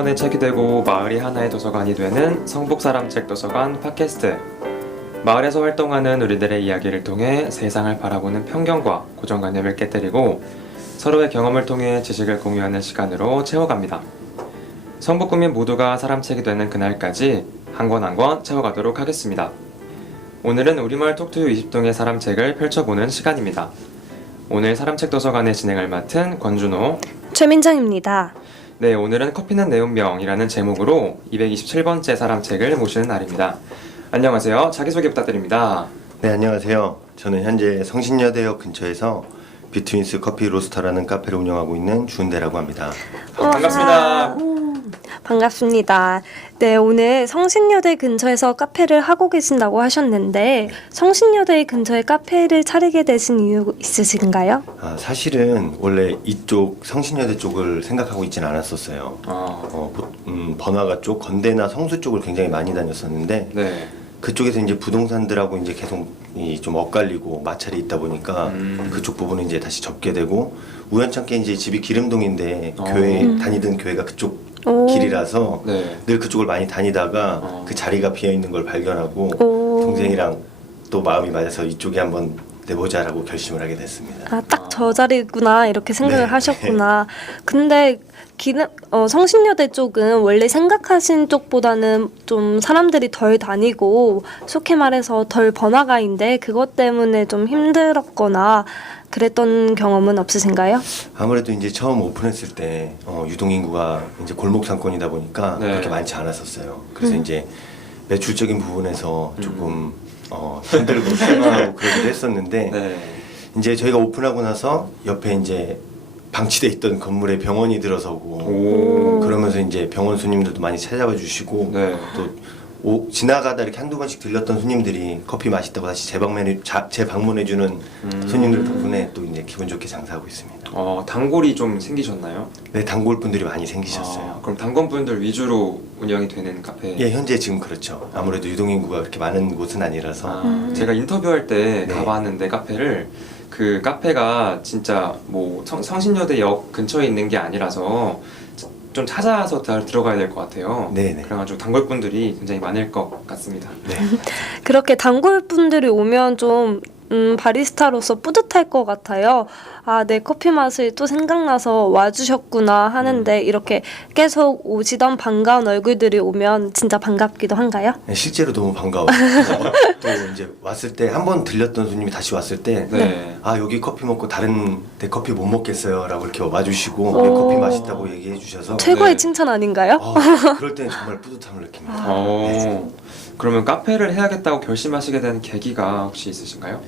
권의 책이 되고 마을이 하나의 도서관이 되는 성북사람책 도서관 팟캐스트. 마을에서 활동하는 우리들의 이야기를 통해 세상을 바라보는 편견과 고정관념을 깨뜨리고 서로의 경험을 통해 지식을 공유하는 시간으로 채워갑니다. 성북구민 모두가 사람책이 되는 그날까지 한 권 한 권 채워가도록 하겠습니다. 오늘은 우리마을 톡투유 20동의 사람책을 펼쳐보는 시간입니다. 오늘 사람책 도서관의 진행을 맡은 권준호, 최민정입니다. 네, 오늘은 커피는 내 운명이라는 제목으로 227번째 사람책을 모시는 날입니다. 안녕하세요. 자기소개 부탁드립니다. 네, 안녕하세요. 저는 현재 성신여대역 근처에서 비트윈스 커피 로스터라는 카페를 운영하고 있는 주은대라고 합니다. 반갑습니다. 반갑습니다. 네, 오늘 성신여대 근처에서 카페를 하고 계신다고 하셨는데 성신여대 근처에 카페를 차리게 되신 이유 있으신가요? 사실은 원래 이쪽 성신여대 쪽을 생각하고 있지는 않았었어요. 번화가 쪽, 건대나 성수 쪽을 굉장히 많이 다녔었는데 네. 그쪽에서 이제 부동산들하고 이제 계속 좀 엇갈리고 마찰이 있다 보니까 그쪽 부분은 이제 다시 접게 되고 우연찮게 이제 집이 기름동인데 교회 다니던 교회가 그쪽 길이라서 네. 늘 그쪽을 많이 다니다가 그 자리가 비어 있는 걸 발견하고 오. 동생이랑 또 마음이 맞아서 이쪽에 한번 내보자라고 결심을 하게 됐습니다. 딱 저 자리구나 이렇게 생각을 네. 하셨구나. 근데 성신여대 쪽은 원래 생각하신 쪽보다는 좀 사람들이 덜 다니고 좋게 말해서 덜 번화가인데 그것 때문에 좀 힘들었거나 그랬던 경험은 없으신가요? 아무래도 이제 처음 오픈했을 때 유동인구가 이제 골목 상권이다 보니까 네. 그렇게 많지 않았었어요. 그래서 이제 매출적인 부분에서 조금 힘들고 실망하고 그러기도 했었는데 네. 이제 저희가 오픈하고 나서 옆에 이제 방치돼 있던 건물에 병원이 들어서고 오. 그러면서 이제 병원 손님들도 많이 찾아와 주시고 네. 또 지나가다 이렇게 한두 번씩 들렸던 손님들이 커피 맛있다고 다시 재방문해주는 손님들 덕분에 또 이제 기분 좋게 장사하고 있습니다. 단골이 좀 생기셨나요? 네, 단골 분들이 많이 생기셨어요. 그럼 단골분들 위주로 운영이 되는 카페? 예, 현재 지금 그렇죠. 아무래도 유동인구가 그렇게 많은 곳은 아니라서. 제가 인터뷰할 때 네. 가봤는데 카페를 그 카페가 진짜 뭐 성신여대역 근처에 있는 게 아니라서 좀 찾아서 들어가야 될 것 같아요. 네네. 그래가지고 단골분들이 굉장히 많을 것 같습니다. 네. 그렇게 단골분들이 오면 좀 바리스타로서 뿌듯할 것 같아요. 내 커피 맛을 또 생각나서 와주셨구나 하는데 이렇게 계속 오시던 반가운 얼굴들이 오면 진짜 반갑기도 한가요? 네, 실제로 너무 반가워요. 또 이제 왔을 때 한 번 들렸던 손님이 다시 왔을 때 네. 여기 커피 먹고 다른 데 커피 못 먹겠어요 라고 이렇게 와주시고 오. 커피 맛있다고 얘기해 주셔서 최고의 네. 칭찬 아닌가요? 그럴 때는 정말 뿌듯함을 느낍니다. 그러면 카페를 해야겠다고 결심하시게 된 계기가 혹시 있으신가요?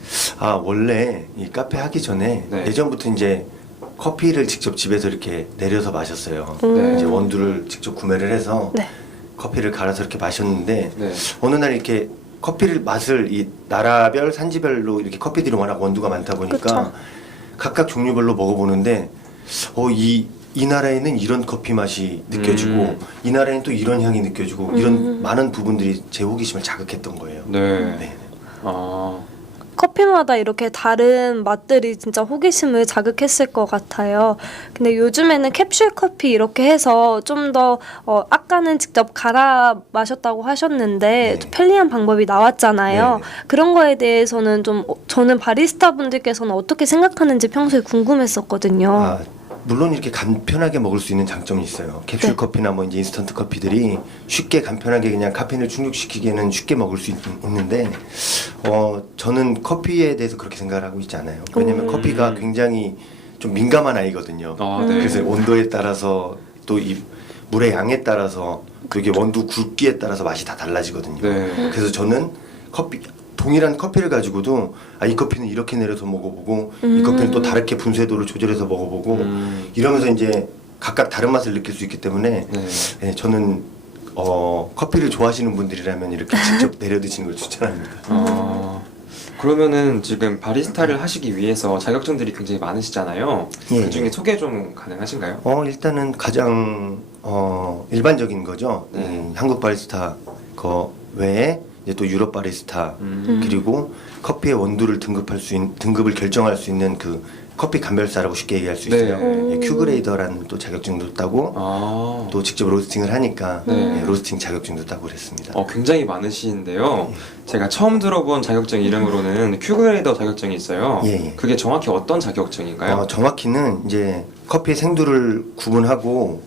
원래 이 카페 하기 전에 네. 예전부터 이제 커피를 직접 집에서 이렇게 내려서 마셨어요. 네. 이제 원두를 직접 구매를 해서 네. 커피를 갈아서 이렇게 마셨는데 네. 어느 날 이렇게 커피를 맛을 이 나라별 산지별로 이렇게 커피들이 워낙 원두가 많다 보니까 그쵸. 각각 종류별로 먹어보는데 이 나라에는 이런 커피 맛이 느껴지고 이 나라에는 또 이런 향이 느껴지고 이런 많은 부분들이 제 호기심을 자극했던 거예요. 네. 네. 커피마다 이렇게 다른 맛들이 진짜 호기심을 자극했을 것 같아요. 근데 요즘에는 캡슐 커피 이렇게 해서 좀 더 아까는 직접 갈아 마셨다고 하셨는데 네. 좀 편리한 방법이 나왔잖아요. 네. 그런 거에 대해서는 좀 저는 바리스타 분들께서는 어떻게 생각하는지 평소에 궁금했었거든요. 물론 이렇게 간편하게 먹을 수 있는 장점이 있어요. 캡슐 네. 커피나 뭐 이제 인스턴트 커피들이 쉽게 간편하게 그냥 카페인을 충족시키기에는 쉽게 먹을 수 있는데 저는 커피에 대해서 그렇게 생각을 하고 있지 않아요. 왜냐면 커피가 굉장히 좀 민감한 아이거든요. 네. 그래서 온도에 따라서 또 이 물의 양에 따라서 또 이게 원두 굵기에 따라서 맛이 다 달라지거든요. 네. 그래서 저는 동일한 커피를 가지고도 이 커피는 이렇게 내려서 먹어보고 이 커피는 또 다르게 분쇄도를 조절해서 먹어보고 이러면서 이제 각각 다른 맛을 느낄 수 있기 때문에 네. 저는 커피를 좋아하시는 분들이라면 이렇게 직접 내려 드시는 걸 추천합니다. 그러면은 지금 바리스타를 하시기 위해서 자격증들이 굉장히 많으시잖아요. 예. 그 중에 소개 좀 가능하신가요? 일단은 가장 일반적인 거죠. 네. 한국 바리스타 거 외에 이제 또 유럽 바리스타 그리고 커피의 원두를 등급을 결정할 수 있는 그 커피 감별사라고 쉽게 얘기할 수 네. 있어요. 예, 큐그레이더라는 또 자격증도 따고 아, 또 직접 로스팅을 하니까 네. 예, 로스팅 자격증도 따고 그랬습니다. 굉장히 많으시는데요. 제가 처음 들어본 자격증 이름으로는 큐그레이더 자격증이 있어요. 예, 예. 그게 정확히 어떤 자격증인가요? 정확히는 이제 커피의 생두를 구분하고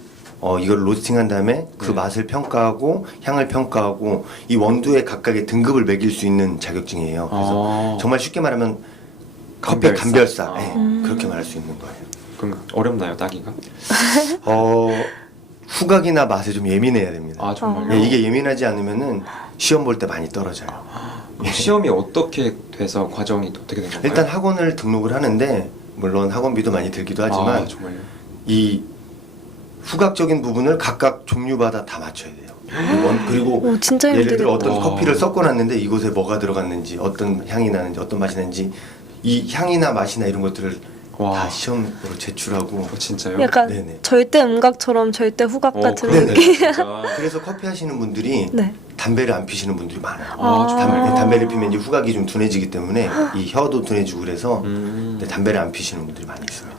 이걸 로스팅한 다음에 그 네. 맛을 평가하고 향을 평가하고 이 원두에 각각의 등급을 매길 수 있는 자격증이에요. 그래서 정말 쉽게 말하면 커피 감별사, 아. 예, 그렇게 말할 수 있는 거예요. 그럼 어렵나요, 따기가? 후각이나 맛에 좀 예민해야 됩니다. 아, 정말요? 예, 이게 예민하지 않으면은 시험 볼 때 많이 떨어져요. 그럼 시험이 어떻게 돼서 과정이 어떻게 된 건가요? 일단 학원을 등록을 하는데 물론 학원비도 많이 들기도 하지만 아, 정말요? 이 후각적인 부분을 각각 종류마다 다 맞춰야 돼요. 그리고 오, 진짜 예를 들어 힘들겠다. 어떤 커피를 섞어놨는데 이곳에 뭐가 들어갔는지 어떤 향이 나는지 어떤 맛이 나는지 이 향이나 맛이나 이런 것들을 와. 다 시험으로 제출하고 진짜요? 약간 네네. 절대 음각처럼 절대 후각 같은 그러네. 느낌. 진짜. 그래서 커피 하시는 분들이 네. 담배를 안 피시는 분들이 많아요. 아, 정말요? 담배를 피면 이제 후각이 좀 둔해지기 때문에 이 혀도 둔해지고 그래서 네, 담배를 안 피시는 분들이 많이 있습니다.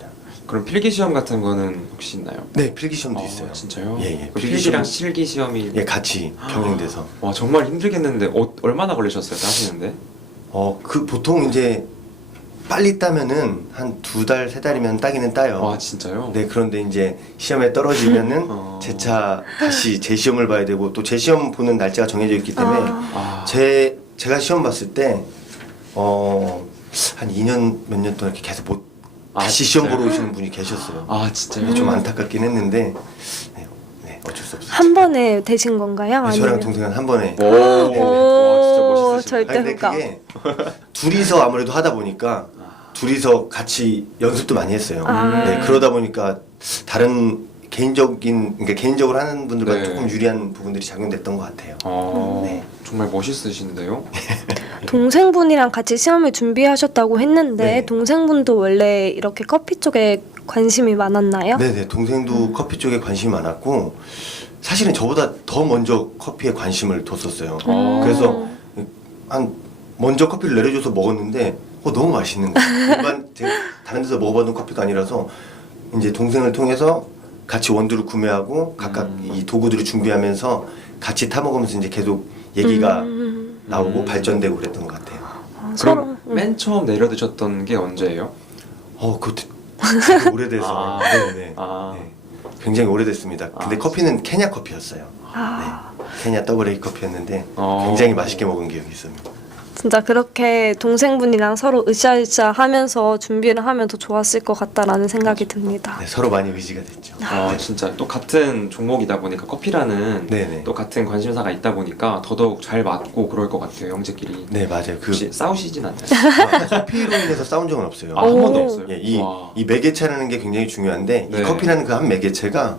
그럼 필기 시험 같은 거는 혹시 있나요? 네, 필기 시험도 있어요. 진짜요? 예, 예. 그럼 필기랑 실기 시험이 예, 같이 병행돼서. 와, 정말 힘들겠는데 얼마나 걸리셨어요, 따시는데? 보통 이제 빨리 따면은 한 2달, 3달이면 따기는 따요. 와, 진짜요? 네, 그런데 이제 시험에 떨어지면은 재차 다시 재시험을 봐야 되고 또 재시험 보는 날짜가 정해져 있기 때문에 아, 제가 시험 봤을 때 한 2년 몇 년 동안 이렇게 계속 다시 시험 진짜요? 보러 오시는 분이 계셨어요. 아, 진짜요? 좀 안타깝긴 했는데 네, 어쩔 수 없어요. 한 번에 되신 건가요? 네, 저랑 동생은 한 번에. 오, 와, 진짜 오, 멋있으시다. 절대 근데 후각. 그게 둘이서 아무래도 하다 보니까 둘이서 같이 연습도 많이 했어요. 아. 네, 그러다 보니까 다른 그러니까 개인적으로 하는 분들보다 네. 조금 유리한 부분들이 작용됐던 것 같아요. 네. 정말 멋있으신데요? 동생분이랑 같이 시험을 준비하셨다고 했는데 네. 동생분도 원래 이렇게 커피 쪽에 관심이 많았나요? 네네, 동생도 커피 쪽에 관심이 많았고 사실은 저보다 더 먼저 커피에 관심을 뒀었어요. 그래서 먼저 커피를 내려줘서 먹었는데 너무 맛있는 거예요. 일반 다른 데서 먹어봤던 커피가 아니라서 이제 동생을 통해서 같이 원두를 구매하고 각각 이 도구들을 준비하면서 같이 타 먹으면서 이제 계속 얘기가 나오고 발전되고 그랬던 것 같아요. 그럼 맨 처음 내려 드셨던 게 언제예요? 그것도 되게 오래돼서 네네. 아. 네. 굉장히 오래됐습니다. 근데 커피는 케냐 커피였어요. 아, 네. 케냐 더블A 커피였는데 어. 굉장히 맛있게 먹은 기억이 있습니다. 진짜 그렇게 동생분이랑 서로 으쌰으쌰 하면서 준비를 하면 더 좋았을 것 같다라는 생각이 듭니다. 네, 서로 많이 의지가 됐죠. 진짜 또 같은 종목이다 보니까 커피라는 네네. 또 같은 관심사가 있다 보니까 더더욱 잘 맞고 그럴 것 같아요, 형제끼리. 네 맞아요. 혹시 싸우시진 않나요? 커피로 인해서 싸운 적은 없어요. 한 번도 오. 없어요? 예, 와. 이 매개체라는 게 굉장히 중요한데 네. 이 커피라는 그 한 매개체가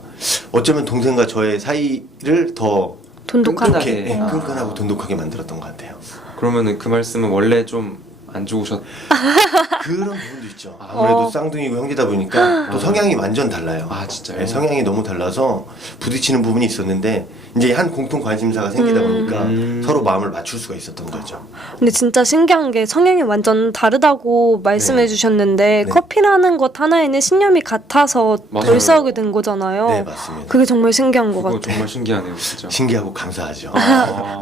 어쩌면 동생과 저의 사이를 더 돈독하게. 끈끈하게. 예, 끈끈하고 돈독하게 만들었던 것 같아요. 그러면은 그 말씀은 원래 좀 안 좋으셨... 그런 부분도 있죠. 아무래도 쌍둥이고 형제다 보니까 또 성향이 완전 달라요. 진짜요? 네, 성향이 너무 달라서 부딪히는 부분이 있었는데 이제 한 공통 관심사가 생기다 보니까 서로 마음을 맞출 수가 있었던 거죠. 근데 진짜 신기한 게 성향이 완전 다르다고 말씀해 네. 주셨는데 네. 커피라는 것 하나에는 신념이 같아서 맞아요. 덜 싸우게 된 거잖아요. 네 맞습니다. 그게 정말 신기한 것 그거 같아요. 정말 신기하네요, 진짜. 신기하고 감사하죠.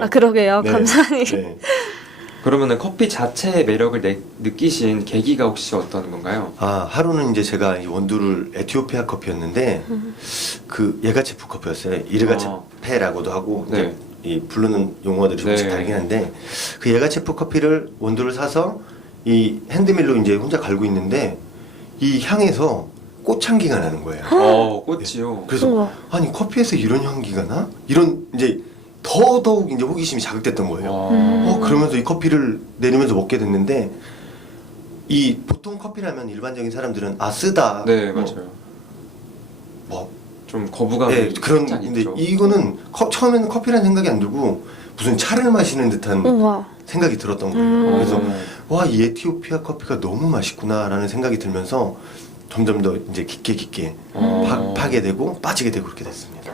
그러게요. 네, 감사히. 네. 그러면은 커피 자체의 매력을 느끼신 계기가 혹시 어떤 건가요? 하루는 이제 제가 이 원두를 에티오피아 커피였는데 그 예가체프 커피였어요. 이르가체페라고도 하고 네. 이 부르는 용어들이 조금씩 네. 다르긴 한데 그 예가체프 커피를 원두를 사서 이 핸드밀로 이제 혼자 갈고 있는데 이 향에서 꽃향기가 나는 거예요. 꽃이요. 그래서 우와. 아니 커피에서 이런 향기가 나? 이런 이제 더더욱 이제 호기심이 자극됐던 거예요. 와. 그러면서 이 커피를 내리면서 먹게 됐는데 이 보통 커피라면 일반적인 사람들은 쓰다. 네, 맞아요. 뭐 좀 거부감이 네, 그런 살짝 근데 있죠. 이거는 처음에는 커피라는 생각이 안 들고 무슨 차를 마시는 듯한 우와. 생각이 들었던 거예요. 음. 그래서 와, 이 에티오피아 커피가 너무 맛있구나라는 생각이 들면서 점점 더 이제 깊게 파게 되고 빠지게 되고 그렇게 됐습니다.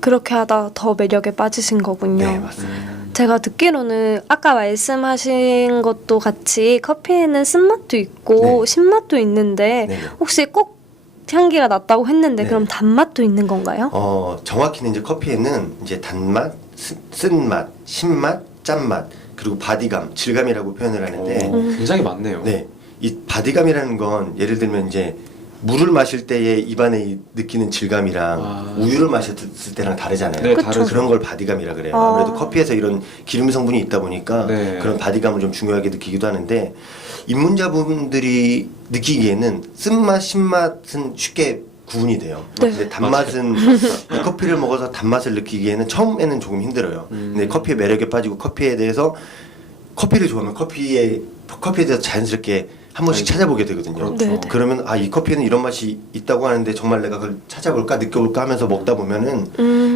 그렇게 하다 더 매력에 빠지신 거군요. 네, 맞습니다. 제가 듣기로는 아까 말씀하신 것도 같이 커피에는 쓴맛도 있고 네. 신맛도 있는데 네. 혹시 꼭 향기가 났다고 했는데 네. 그럼 단맛도 있는 건가요? 정확히는 이제 커피에는 이제 단맛, 쓴맛, 신맛, 짠맛, 그리고 바디감, 질감이라고 표현을 하는데 굉장히 많네요. 네. 이 바디감이라는 건 예를 들면 이제 물을 마실 때의 입안에 느끼는 질감이랑 우유를 마셨을 때랑 다르잖아요. 네, 그쵸. 다르죠. 그런 걸 바디감이라 그래요. 아무래도 커피에서 이런 기름 성분이 있다 보니까 네. 그런 바디감을 좀 중요하게 느끼기도 하는데 입문자분들이 느끼기에는 쓴맛, 신맛은 쉽게 구분이 돼요. 네. 근데 단맛은 이 커피를 먹어서 단맛을 느끼기에는 처음에는 조금 힘들어요. 근데 커피의 매력에 빠지고 커피에 대해서 커피를 좋아하면 커피에 대해서 자연스럽게 한 번씩 찾아보게 되거든요. 그렇죠. 네, 네. 그러면 아, 이 커피에는 이런 맛이 있다고 하는데 정말 내가 그걸 찾아볼까 느껴볼까 하면서 먹다 보면은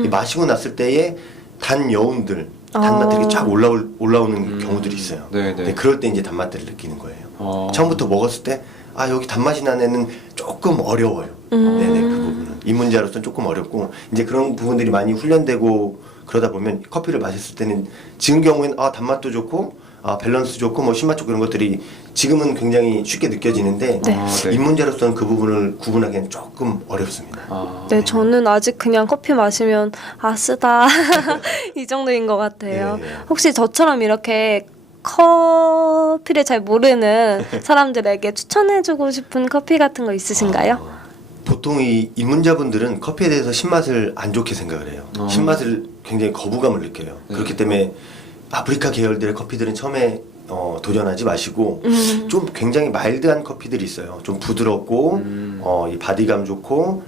이 마시고 났을 때의 단 여운들, 단맛들이 쫙 올라오는 경우들이 있어요. 네, 네. 근데 그럴 때 이제 단맛들을 느끼는 거예요. 처음부터 먹었을 때 아, 여기 단맛이 나는 애는 조금 어려워요. 네네, 그 부분은 입문자로서는 조금 어렵고 이제 그런 부분들이 많이 훈련되고 그러다 보면 커피를 마셨을 때는 지금 경우에는 아, 단맛도 좋고 아, 밸런스 좋고 뭐 신맛 좋고 그런 것들이 지금은 굉장히 쉽게 느껴지는데 네. 네. 입문자로서는 그 부분을 구분하기는 조금 어렵습니다. 네, 저는 아직 그냥 커피 마시면 아 쓰다 이 정도인 것 같아요. 네. 혹시 저처럼 이렇게 커피를 잘 모르는 사람들에게 추천해주고 싶은 커피 같은 거 있으신가요? 보통 이 입문자분들은 커피에 대해서 신맛을 안 좋게 생각을 해요. 신맛을 굉장히 거부감을 느껴요. 네. 그렇기 때문에 아프리카 계열들의 커피들은 처음에 도전하지 마시고 좀 굉장히 마일드한 커피들이 있어요. 좀 부드럽고 이 바디감 좋고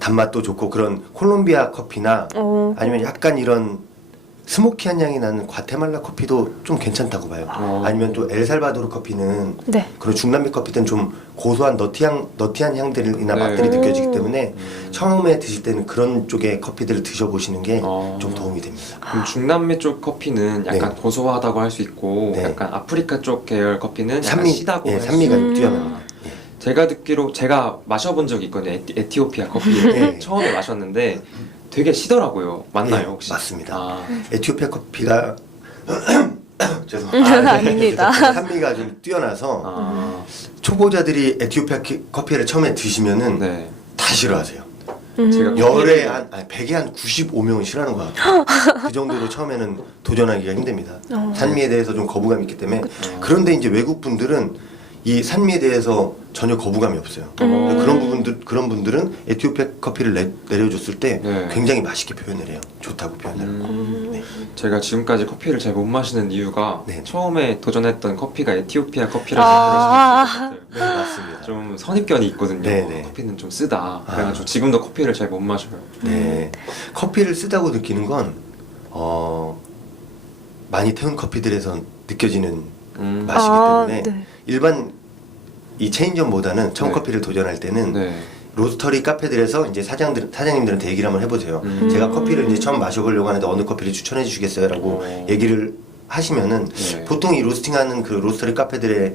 단맛도 좋고 그런 콜롬비아 커피나 아니면 약간 이런 스모키한 향이 나는 과테말라 커피도 좀 괜찮다고 봐요. 아니면 또 엘살바도르 커피는 네. 그런 중남미 커피들은 좀 고소한 너티한 향들이나 네. 맛들이 느껴지기 때문에 처음에 드실 때는 그런 쪽의 커피들을 드셔보시는 게 좀 도움이 됩니다. 그럼 중남미 쪽 커피는 약간 고소하다고 할 수 있고 네. 약간 아프리카 쪽 계열 커피는 약간 산미, 시다고 예, 할 수 산미가 있고. 뛰어납니다. 예. 제가 듣기로 제가 마셔본 적이 있거든요. 에티오피아 커피 네. 처음에 마셨는데 되게 시더라고요. 맞나요 예, 혹시? 맞습니다. 아, 에티오피아 커피가 죄송합니다. 아닙니다. 산미가 좀 뛰어나서 아, 초보자들이 에티오피아 커피를 처음에 드시면은 네. 다 싫어하세요. 제가 열에 한 100에 한 95명은 싫어하는 것 같아요. 그 정도로 처음에는 도전하기가 힘듭니다. 산미에 대해서 좀 거부감이 있기 때문에 그런데 이제 외국 분들은 이 산미에 대해서 전혀 거부감이 없어요. 그런 분들은 에티오피아 커피를 내려줬을 때 네. 굉장히 맛있게 표현을 해요. 좋다고 표현을 하고. 네. 제가 지금까지 커피를 잘 못 마시는 이유가 네. 처음에 도전했던 커피가 에티오피아 커피라서 아. 그럴 수 있을 것 같아요. 네, 맞습니다. 좀 선입견이 있거든요. 네, 네. 커피는 좀 쓰다. 그래가지고 지금도 커피를 잘 못 마셔요. 네. 커피를 쓰다고 느끼는 건 많이 태운 커피들에서 느껴지는 맛이기 때문에 네. 일반 이 체인점보다는 처음 네. 커피를 도전할 때는 네. 로스터리 카페들에서 이제 사장님들한테 얘기를 한번 해보세요. 제가 커피를 이제 처음 마셔보려고 하는데 어느 커피를 추천해 주시겠어요?라고 얘기를 하시면은 네. 보통 이 로스팅하는 그 로스터리 카페들의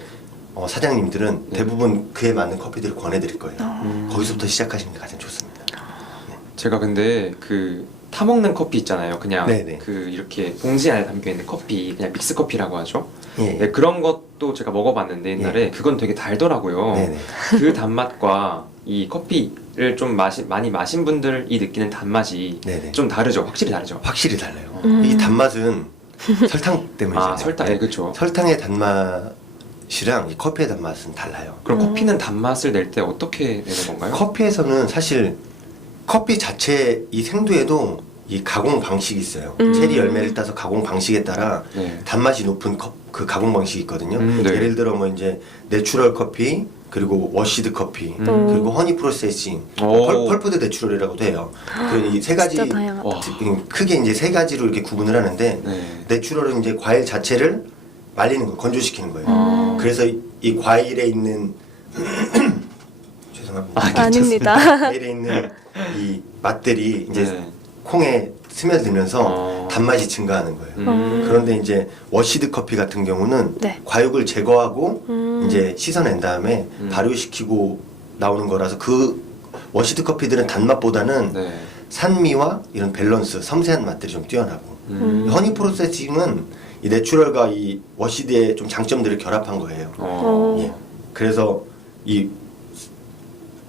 사장님들은 네. 대부분 그에 맞는 커피들을 권해드릴 거예요. 거기서부터 시작하시는 게 가장 좋습니다. 제가 근데 그 타먹는 커피 있잖아요. 그냥 네네. 그 이렇게 봉지 안에 담겨 있는 커피, 그냥 믹스 커피라고 하죠. 예. 네, 그런 것도 제가 먹어봤는데 옛날에 그건 되게 달더라고요. 네네. 그 단맛과 이 커피를 좀 많이 마신 분들이 느끼는 단맛이 네네. 좀 다르죠. 확실히 다르죠. 확실히 달라요. 이 단맛은 설탕 때문이잖아요. 아, 설탕, 예, 그렇죠. 설탕의 단맛이랑 이 커피의 단맛은 달라요. 그럼 커피는 단맛을 낼 때 어떻게 내는 건가요? 커피에서는 사실 커피 자체 이 생두에도 이 가공 방식이 있어요. 체리 열매를 따서 가공 방식에 따라 네. 단맛이 높은 그 가공 방식이 있거든요. 네. 예를 들어 뭐 이제 내추럴 커피, 그리고 워시드 커피, 그리고 허니 프로세싱, 오. 펄프드 내추럴이라고도 해요. 그 이 세 가지 진짜 다양하다. 와. 크게 이제 세 가지로 이렇게 구분을 하는데 네. 내추럴은 이제 과일 자체를 말리는 거, 건조시키는 거예요. 그래서 이 과일에 있는 죄송합니다. 아닙니다. 과일에 있는 이 맛들이 이제 네. 콩에 스며들면서 단맛이 증가하는 거예요. 그런데 이제 워시드 커피 같은 경우는 네. 과육을 제거하고 이제 씻어낸 다음에 발효시키고 나오는 거라서 그 워시드 커피들은 단맛보다는 네. 산미와 이런 밸런스, 섬세한 맛들이 좀 뛰어나고 허니 프로세싱은 이 내추럴과 이 워시드의 좀 장점들을 결합한 거예요. 예. 그래서 이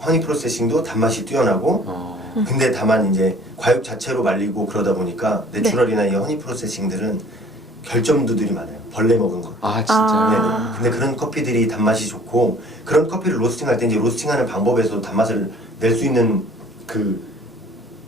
허니 프로세싱도 단맛이 뛰어나고 근데 다만 이제 과육 자체로 말리고 그러다 보니까 내추럴이나 이 허니 프로세싱들은 결점들이 많아요. 벌레 먹은 거. 아 진짜. 근데 그런 커피들이 단맛이 좋고 그런 커피를 로스팅할 때 이제 로스팅하는 방법에서 단맛을 낼 수 있는 그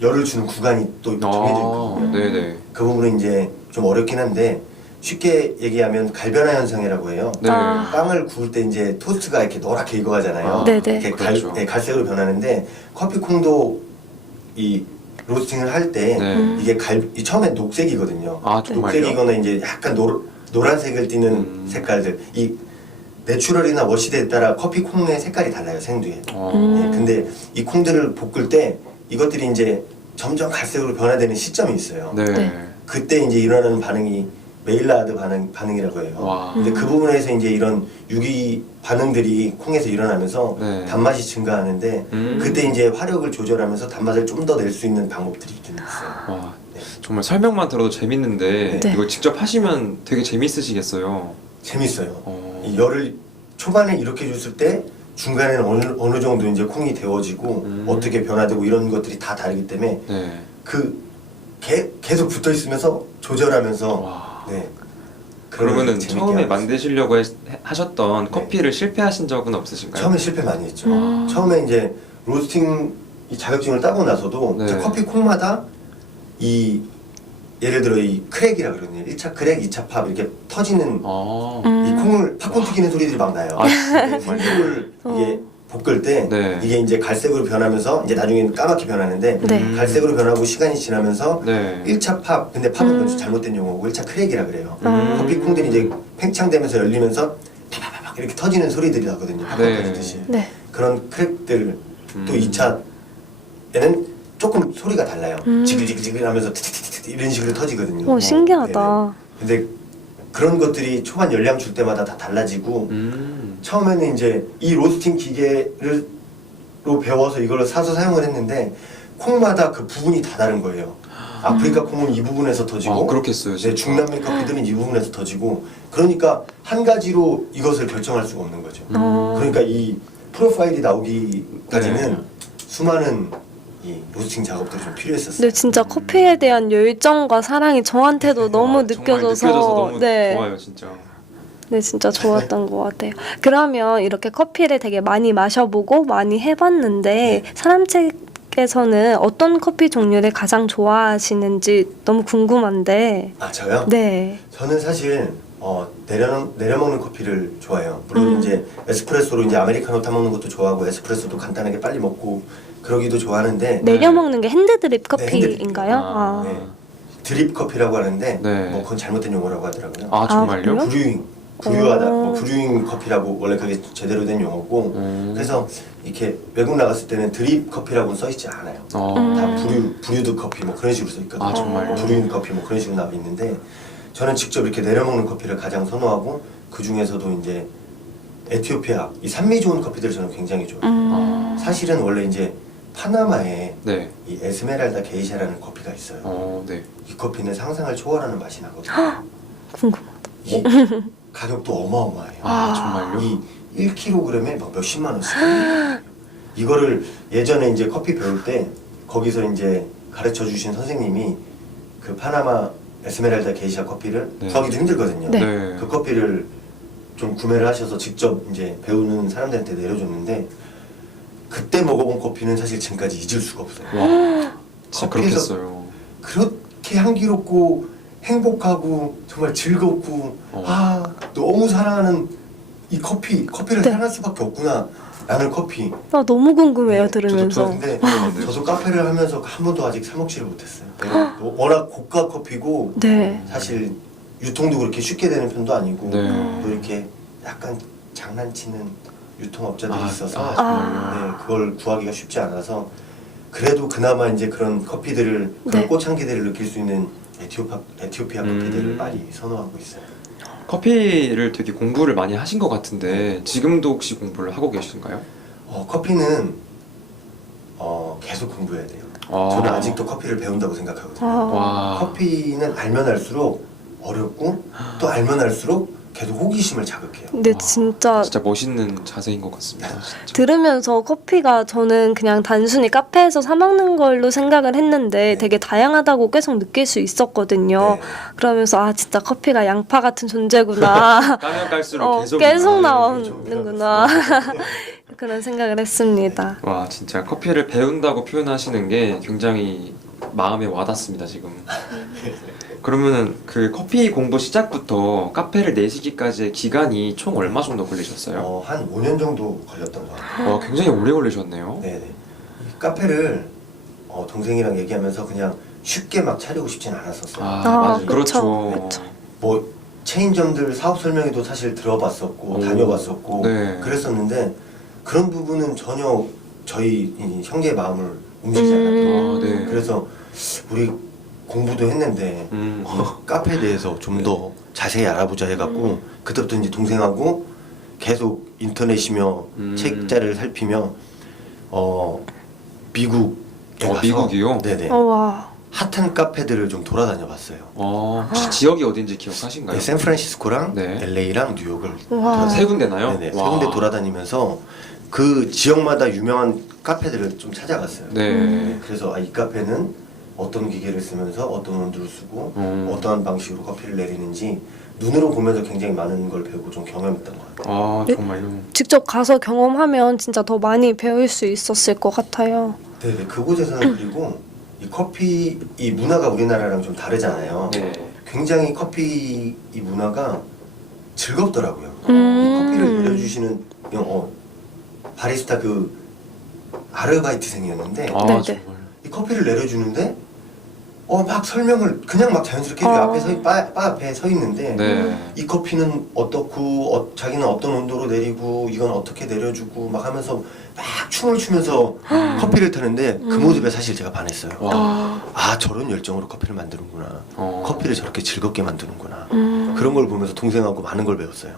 열을 주는 구간이 또 정해져 있거든요. 네네. 그 부분은 이제 좀 어렵긴 한데 쉽게 얘기하면 갈변화 현상이라고 해요. 네. 아. 빵을 구울 때 이제 토스트가 이렇게 노랗게 익어가잖아요. 네네. 이렇게 그렇죠. 갈색으로 변하는데 커피 콩도 이 로스팅을 할 때 네. 이게 이 처음엔 녹색이거든요. 아 정말요? 녹색이거나 이제 약간 노란색을 띠는 색깔들. 이 내추럴이나 워시드에 따라 커피 콩의 색깔이 달라요. 생두에. 네, 근데 이 콩들을 볶을 때 이것들이 이제 점점 갈색으로 변화되는 시점이 있어요. 네. 네. 그때 이제 일어나는 반응이 메일라드 반응이라고 해요. 와. 근데 그 부분에서 이제 이런 유기 반응들이 콩에서 일어나면서 네. 단맛이 증가하는데 그때 이제 화력을 조절하면서 단맛을 좀 더 낼 수 있는 방법들이 있긴 있어요. 와. 네. 정말 설명만 들어도 재밌는데 네. 이거 직접 하시면 되게 재밌으시겠어요. 재밌어요. 어. 이 열을 초반에 이렇게 줬을 때 중간에는 어느 정도 이제 콩이 데워지고 어떻게 변화되고 이런 것들이 다 다르기 때문에 네. 계속 붙어 있으면서 조절하면서 와. 네. 그런 그러면은 재밌게 처음에 하고 있어요. 만드시려고 하셨던 커피를 실패하신 적은 없으신가요? 처음에 실패 많이 했죠. 음. 처음에 이제 로스팅 이 자격증을 따고 나서도 네. 이제 커피 콩마다 이 예를 들어 이 크랙이라 그러거든요. 1차 크랙, 2차 팝 이렇게 터지는 아. 이 콩을 팝콘 튀기는 소리들이 막 나요. 아, 정말요? 생두를 이게 볶을 때 네. 이게 이제 갈색으로 변하면서 이제 나중에는 까맣게 변하는데 네. 갈색으로 변하고 시간이 지나면서 네. 1차 팝, 근데 팝은 좀 잘못된 용어고 1차 크랙이라 그래요. 음. 커피 콩들이 이제 팽창되면서 열리면서 파파파박 이렇게 터지는 소리들이 나거든요. 팝콘 네. 터지듯이. 네. 그런 크랙들 또 2차에는 조금 소리가 달라요. 지글지글 하면서 티티티티 이런 식으로 터지거든요. 오, 신기하다. 네네. 근데 그런 것들이 초반 열량 줄 때마다 다 달라지고 처음에는 이제 이 로스팅 기계로 배워서 이걸 사서 사용을 했는데 콩마다 그 부분이 다 다른 거예요. 아프리카 콩은 이 부분에서 터지고 그렇겠어요. 네, 진짜. 중남미 커피들은 이 부분에서 터지고 그러니까 한 가지로 이것을 결정할 수가 없는 거죠. 그러니까 이 프로파일이 나오기까지는 네. 수많은 이 로스팅 작업들이 좀 필요했었어요. 근데 진짜 커피에 대한 열정과 사랑이 저한테도 너무 정말 느껴져서 너무 네. 좋아요, 진짜. 네, 진짜 좋았던 것 같아요. 그러면 이렇게 커피를 되게 많이 마셔보고 많이 해봤는데 사람책에서는 어떤 커피 종류를 가장 좋아하시는지 너무 궁금한데. 아 저요? 네. 저는 사실 내려먹는 커피를 좋아해요. 물론 이제 에스프레소로 이제 아메리카노 타 먹는 것도 좋아하고 에스프레소도 간단하게 빨리 먹고 그러기도 좋아하는데 내려먹는 게 핸드드립 네, 커피인가요? 아. 네. 드립 커피라고 하는데 네. 뭐 그건 잘못된 용어라고 하더라고요. 아 정말요? 그래요? 브류하다, 뭐 브류잉 커피라고 원래 그게 제대로 된 용어고 그래서 이렇게 외국 나갔을 때는 드립 커피라고는 써 있지 않아요. 다 브류드 커피 뭐 그런 식으로 써 있거든요. 아, 정말요? 브류잉 커피 뭐 그런 식으로 나와 있는데 저는 직접 이렇게 내려먹는 커피를 가장 선호하고 그 중에서도 이제 에티오피아 이 산미 좋은 커피들 저는 굉장히 좋아해요. 사실은 원래 이제 파나마에 네. 이 에스메랄다 게이샤라는 커피가 있어요. 네. 이 커피는 상상을 초월하는 맛이 나거든요. 궁금하다. 이 가격도 어마어마해요. 아, 정말요? 이 1kg에 막 몇십만 원씩. 이거를 예전에 이제 커피 배울 때 거기서 이제 가르쳐 주신 선생님이 그 파나마 에스메랄다 게이샤 커피를 네. 구하기도 힘들거든요. 네. 그 커피를 좀 구매를 하셔서 직접 이제 배우는 사람들한테 내려줬는데 그때 먹어본 커피는 사실 지금까지 잊을 수가 없어요. 와. 진짜 커피에서- 그렇겠어요. 그렇게 향기롭고 행복하고 정말 즐겁고 너무 사랑하는 이 커피를 네. 사랑할 수밖에 없구나 라는 커피. 나 너무 궁금해요, 네, 들으면서. 근데 네. 저도 카페를 하면서 한 번도 아직 사 먹지를 못했어요. 워낙 고가 커피고 네. 사실 유통도 그렇게 쉽게 되는 편도 아니고 네. 또 이렇게 약간 장난치는 유통업자들이 있어서 정말요? 네, 그걸 구하기가 쉽지 않아서 그래도 그나마 이제 그런 커피들을 그런 네. 꽃향기들을 느낄 수 있는 에티오피아 커피들을 많이 선호하고 있어요. 커피를 되게 공부를 많이 하신 것 같은데 지금도 혹시 공부를 하고 계신가요? 커피는 계속 공부해야 돼요. 저는 아직도 커피를 배운다고 생각하거든요. 와. 커피는 알면 알수록 어렵고 또 알면 알수록 계속 호기심을 자극해요. 근데 진짜 진짜 멋있는 자세인 것 같습니다. 진짜. 들으면서 커피가 저는 그냥 단순히 카페에서 사 먹는 걸로 생각을 했는데 네. 되게 다양하다고 계속 느낄 수 있었거든요. 네. 그러면서 아 진짜 커피가 양파 같은 존재구나. 까면 깔수록 계속 계속 나오는 나오는구나. 그런 생각을 했습니다. 와 진짜 커피를 배운다고 표현하시는 게 굉장히 마음에 와닿습니다 지금. 그러면은 그 커피 공부 시작부터 카페를 내시기까지의 기간이 총 얼마 정도 걸리셨어요? 한 5년 정도 걸렸던 것 같아요. 와 굉장히 오래 걸리셨네요. 네네. 이 카페를 동생이랑 얘기하면서 그냥 쉽게 막 차리고 싶진 않았었어요. 맞아요. 그쵸. 그렇죠. 뭐 체인점들 사업 설명회도 사실 들어봤었고 오. 다녀봤었고 네. 그랬었는데 그런 부분은 전혀 저희 이 형제의 마음을 움직이지 않았고 아, 네. 그래서 우리 공부도 했는데 카페에 대해서 좀 더 자세히 알아보자 해갖고 그때부터 이제 동생하고 계속 인터넷이며 책자를 살피며 미국에 가서 미국이요? 네네 와. 핫한 카페들을 좀 돌아다녀봤어요. 혹시 지역이 어딘지 기억하신가요? 네, 샌프란시스코랑 네. LA랑 뉴욕을 와. 세 군데나요? 네네, 세 와. 군데 돌아다니면서 그 지역마다 유명한 카페들을 좀 찾아갔어요. 네. 네, 그래서 이 카페는 어떤 기계를 쓰면서 어떤 원두를 쓰고 어떠한 방식으로 커피를 내리는지 눈으로 보면서 굉장히 많은 걸 배우고 좀 경험했던 것 같아요. 정말요? 직접 가서 경험하면 진짜 더 많이 배울 수 있었을 것 같아요. 네네, 그곳에서는 그리고 이 커피 이 문화가 우리나라랑 좀 다르잖아요. 네. 굉장히 커피 이 문화가 즐겁더라고요. 이 커피를 내려주시는 바리스타 그 아르바이트생이었는데 네네. 정말. 이 커피를 내려주는데 막 설명을 그냥 막 자연스럽게 앞에 바 앞에 서 있는데 네. 이 커피는 어떻고 자기는 어떤 온도로 내리고 이건 어떻게 내려주고 막 하면서 막 춤을 추면서 커피를 타는데 그 모습에 사실 제가 반했어요. 와. 저런 열정으로 커피를 만드는구나. 어. 커피를 저렇게 즐겁게 만드는구나. 그런 걸 보면서 동생하고 많은 걸 배웠어요.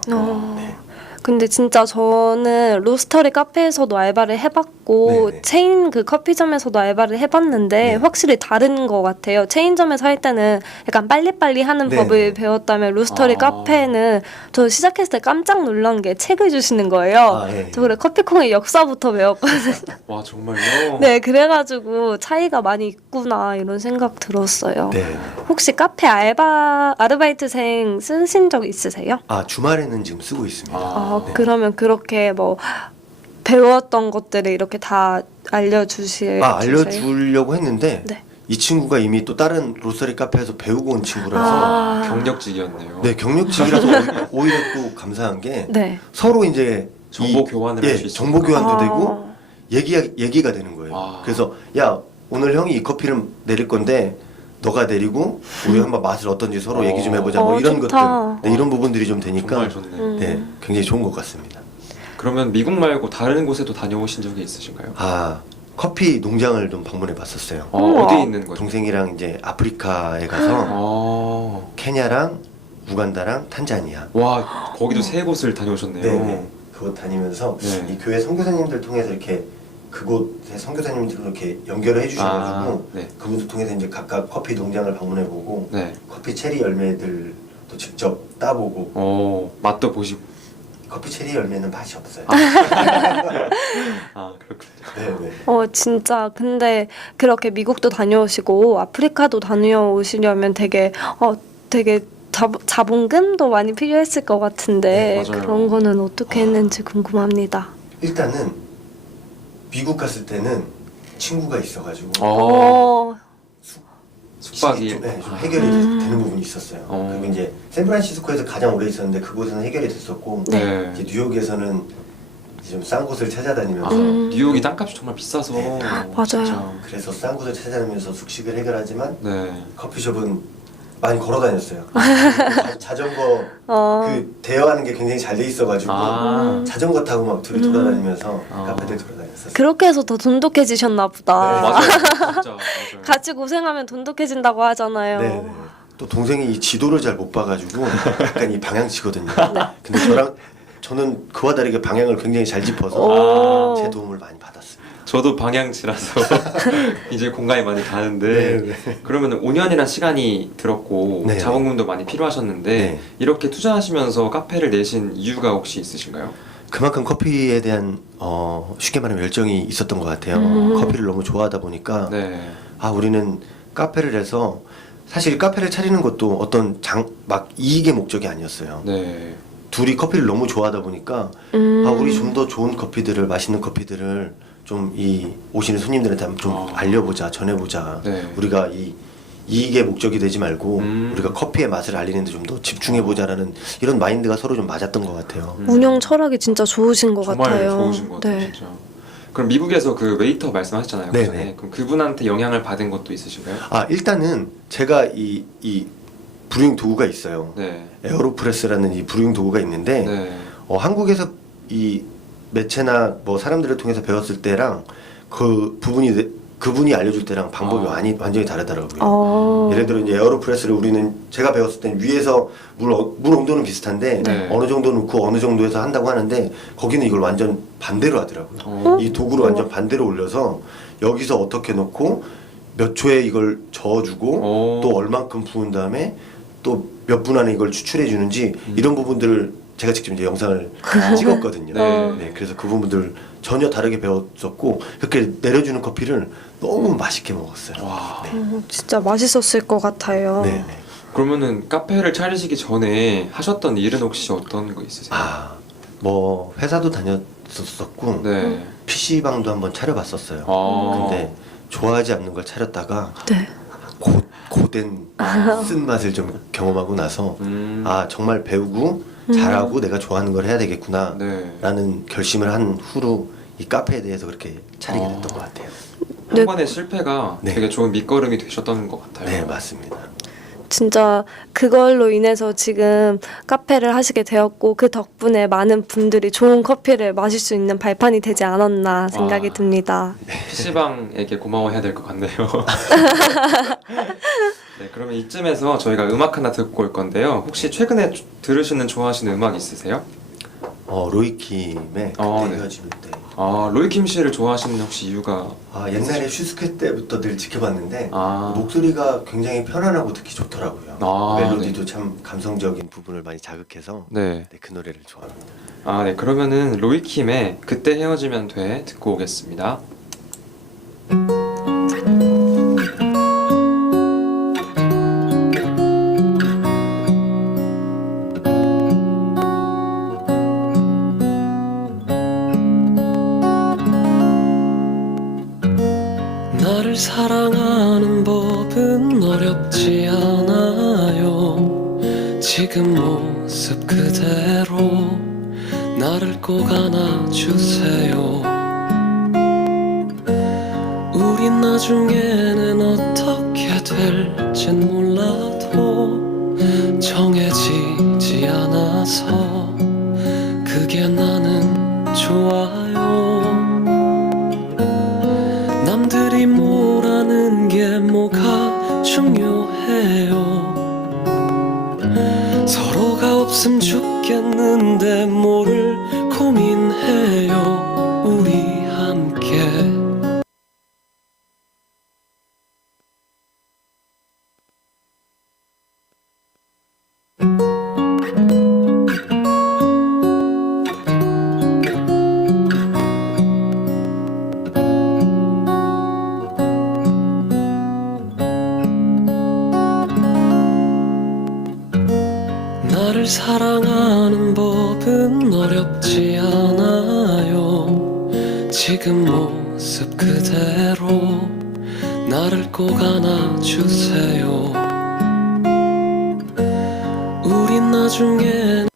네. 근데 진짜 저는 로스터리 카페에서도 알바를 해봤고 네네. 체인 그 커피점에서도 알바를 해봤는데 네. 확실히 다른 것 같아요. 체인점에서 할 때는 약간 빨리빨리 하는 네네. 법을 배웠다면 로스터리 아. 카페는 저 시작했을 때 깜짝 놀란 게 책을 주시는 거예요. 예. 저 그래 커피콩의 역사부터 배웠거든요. 와 정말요? 네, 그래가지고 차이가 많이 있구나 이런 생각 들었어요. 네. 혹시 카페 아르바이트생 쓰신 적 있으세요? 주말에는 지금 쓰고 있습니다. 네. 그러면 그렇게 뭐 배웠던 것들을 이렇게 다 알려주세요? 알려주려고 했는데 네. 이 친구가 이미 또 다른 로스터리 카페에서 배우고 온 친구라서 경력직이었네요. 네, 경력직이라서 오히려 또 감사한 게 네. 서로 이제 정보 교환을 할 수 있어요. 정보 교환도 되고 얘기가 되는 거예요. 그래서 야 오늘 형이 이 커피를 내릴 건데 너가 내리고 우리 한번 맛을 어떤지 서로 얘기 좀 해보자 뭐 이런 좋다. 것들 이런 부분들이 좀 되니까 정말 좋네요. 네, 굉장히 좋은 것 같습니다. 그러면 미국 말고 다른 곳에도 다녀오신 적이 있으신가요? 커피 농장을 좀 방문해 봤었어요. 어디 있는 거죠? 동생이랑 이제 아프리카에 가서 케냐랑 우간다랑 탄자니아. 와 거기도 세 곳을 다녀오셨네요. 네. 그곳 다니면서 네. 이 교회 선교사님들 통해서 이렇게 그곳의 선교사님들로 이렇게 연결을 해주셔가지고 네. 그분들 통해서 이제 각각 커피 농장을 방문해보고 네. 커피 체리 열매들도 직접 따보고 맛도 보시고. 커피 체리 열매는 맛이 없어요. 그렇군요. 네. 진짜 근데 그렇게 미국도 다녀오시고 아프리카도 다녀오시려면 되게 자본금도 많이 필요했을 것 같은데 네, 맞아요. 그런 거는 어떻게 했는지 궁금합니다. 일단은 미국 갔을 때는 친구가 있어가지고 숙박이 좀 해결이 되는 부분이 있었어요. 그리고 이제 샌프란시스코에서 가장 오래 있었는데 그곳에서는 해결이 됐었고 네. 이제 뉴욕에서는 이제 좀 싼 곳을 찾아다니면서 뉴욕이 땅값이 정말 비싸서 맞아요. 진짜. 그래서 싼 곳을 찾아다니면서 숙식을 해결하지만 네. 커피숍은 많이 걸어다녔어요. 자전거 그 대여하는 게 굉장히 잘 돼 있어가지고 자전거 타고 막 둘이 돌아다니면서 카페들 돌아다녔었어요. 그렇게 해서 더 돈독해지셨나 보다. 네. 맞아요. 진짜 맞아요. 같이 고생하면 돈독해진다고 하잖아요. 네. 또 동생이 이 지도를 잘 못 봐가지고 약간 이 방향치거든요. 네. 근데 저는 그와 다르게 방향을 굉장히 잘 짚어서 제 도움을 많이 받았습니다. 저도 방향치라서 이제 공감이 많이 가는데 네. 그러면 5년이나 시간이 들었고 네. 자본금도 많이 필요하셨는데 네. 이렇게 투자하시면서 카페를 내신 이유가 혹시 있으신가요? 그만큼 커피에 대한 쉽게 말하면 열정이 있었던 것 같아요. 커피를 너무 좋아하다 보니까 네. 우리는 카페를 해서 사실 카페를 차리는 것도 어떤 막 이익의 목적이 아니었어요. 네. 둘이 커피를 너무 좋아하다 보니까 우리 좀 더 좋은 커피들을 맛있는 커피들을 좀 이 오시는 손님들한테 한번 좀 알려보자, 전해보자. 네. 우리가 이 이익의 목적이 되지 말고 우리가 커피의 맛을 알리는데 좀 더 집중해보자라는 이런 마인드가 서로 좀 맞았던 것 같아요. 운영 철학이 진짜 좋으신 것 정말 같아요. 좋으신 것 같아요, 네. 진짜. 그럼 미국에서 그 웨이터 말씀하셨잖아요. 네네. 그전에. 그럼 그분한테 영향을 받은 것도 있으신가요? 일단은 제가 이 브루잉 도구가 있어요. 네. 에어로프레스라는 이 브루잉 도구가 있는데 네. 한국에서 이 매체나 뭐 사람들을 통해서 배웠을 때랑 그분이 알려줄 때랑 방법이 완전히 다르더라고요. 예를 들어 이제 에어로프레스를 우리는 제가 배웠을 땐 위에서 물 온도는 비슷한데 네. 어느 정도 넣고 어느 정도에서 한다고 하는데 거기는 이걸 완전 반대로 하더라고요. 이 도구를 완전 반대로 올려서 여기서 어떻게 넣고 몇 초에 이걸 저어주고 또 얼만큼 부은 다음에 또 몇 분 안에 이걸 추출해 주는지 이런 부분들을 제가 직접 이제 영상을 찍었거든요. 네. 그래서 그 부분들 전혀 다르게 배웠었고 그렇게 내려주는 커피를 너무 맛있게 먹었어요. 와. 진짜 맛있었을 것 같아요. 네. 그러면은 카페를 차리시기 전에 하셨던 일은 혹시 어떤 거 있으세요? 뭐 회사도 다녔었고 네. PC방도 한번 차려봤었어요. 근데 좋아하지 않는 걸 차렸다가 네. 고된 쓴맛을 좀 경험하고 나서 정말 배우고 잘하고 내가 좋아하는 걸 해야 되겠구나 네. 라는 결심을 한 후로 이 카페에 대해서 그렇게 차리게 됐던 것 같아요. 한 번의 실패가 네. 되게 좋은 밑거름이 되셨던 것 같아요. 네, 맞습니다. 진짜 그걸로 인해서 지금 카페를 하시게 되었고 그 덕분에 많은 분들이 좋은 커피를 마실 수 있는 발판이 되지 않았나 생각이 듭니다. PC방에게 고마워해야 될 것 같네요. 네, 그러면 이쯤에서 저희가 음악 하나 듣고 올 건데요. 혹시 최근에 들으시는 좋아하시는 음악 있으세요? 로이킴의 그때 네. 헤어지는 때. 로이킴 씨를 좋아하시는 혹시 이유가? 옛날에 슈스케 때부터 늘 지켜봤는데 아. 목소리가 굉장히 편안하고 듣기 좋더라고요. 멜로디도 네. 참 감성적인 부분을 많이 자극해서 네. 그 노래를 좋아합니다. 네. 그러면은 로이킴의 그때 헤어지면 돼 듣고 오겠습니다. 나를 사랑하는 법은 어렵지 않아요. 지금 모습 그대로 나를 꼭 안아주세요. 우린 나중에는 어떻게 될진 몰라도 정해지지 않아서 그게 나는 좋아요. 남들이 뭐라는 게 뭐가 중요해요. 서로가 없음 죽겠는데 뭐를 고민해요. 우리 함께 나를 사랑하는 법은 어렵지 않아요. 지금 모습 그대로 나를 꼭 안아주세요. 우린 나중에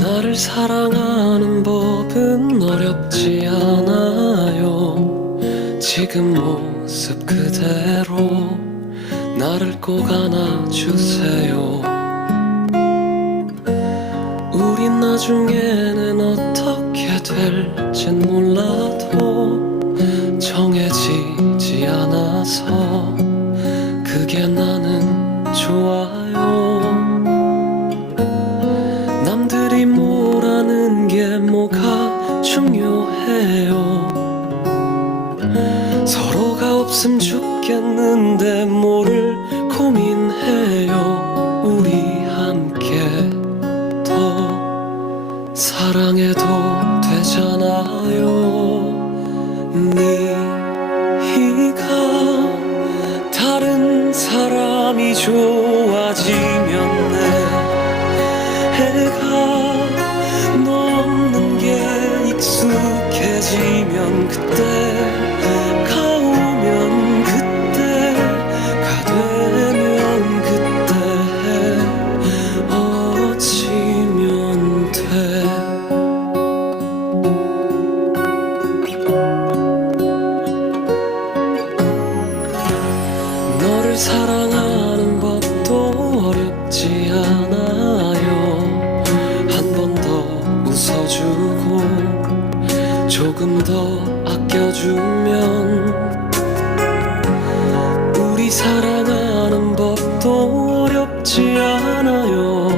나를 사랑하는 법은 어렵지 않아요. 지금 모습 그대로 나를 꼭 안아주세요. 우린 나중에는 어떻게 될지 될진 몰라도 정해지지 않아서 그게 나는 좋아요. 남들이 뭐라는 게 뭐가 중요해요. 서로가 없음 죽겠는데 뭐를 고민해요. 우리 함께 더 사랑해도 되잖아요. 네가 다른 사람이 좋아지면 내 해가 너 없는 게 익숙해지면 그때가 오면 그때가 되면 그때 헤어지면 돼. 너를 사랑하는 법도 어렵지 않아요. 한 번 더 웃어주고 조금 더 아껴주면 우리 사랑하는 법도 어렵지 않아요.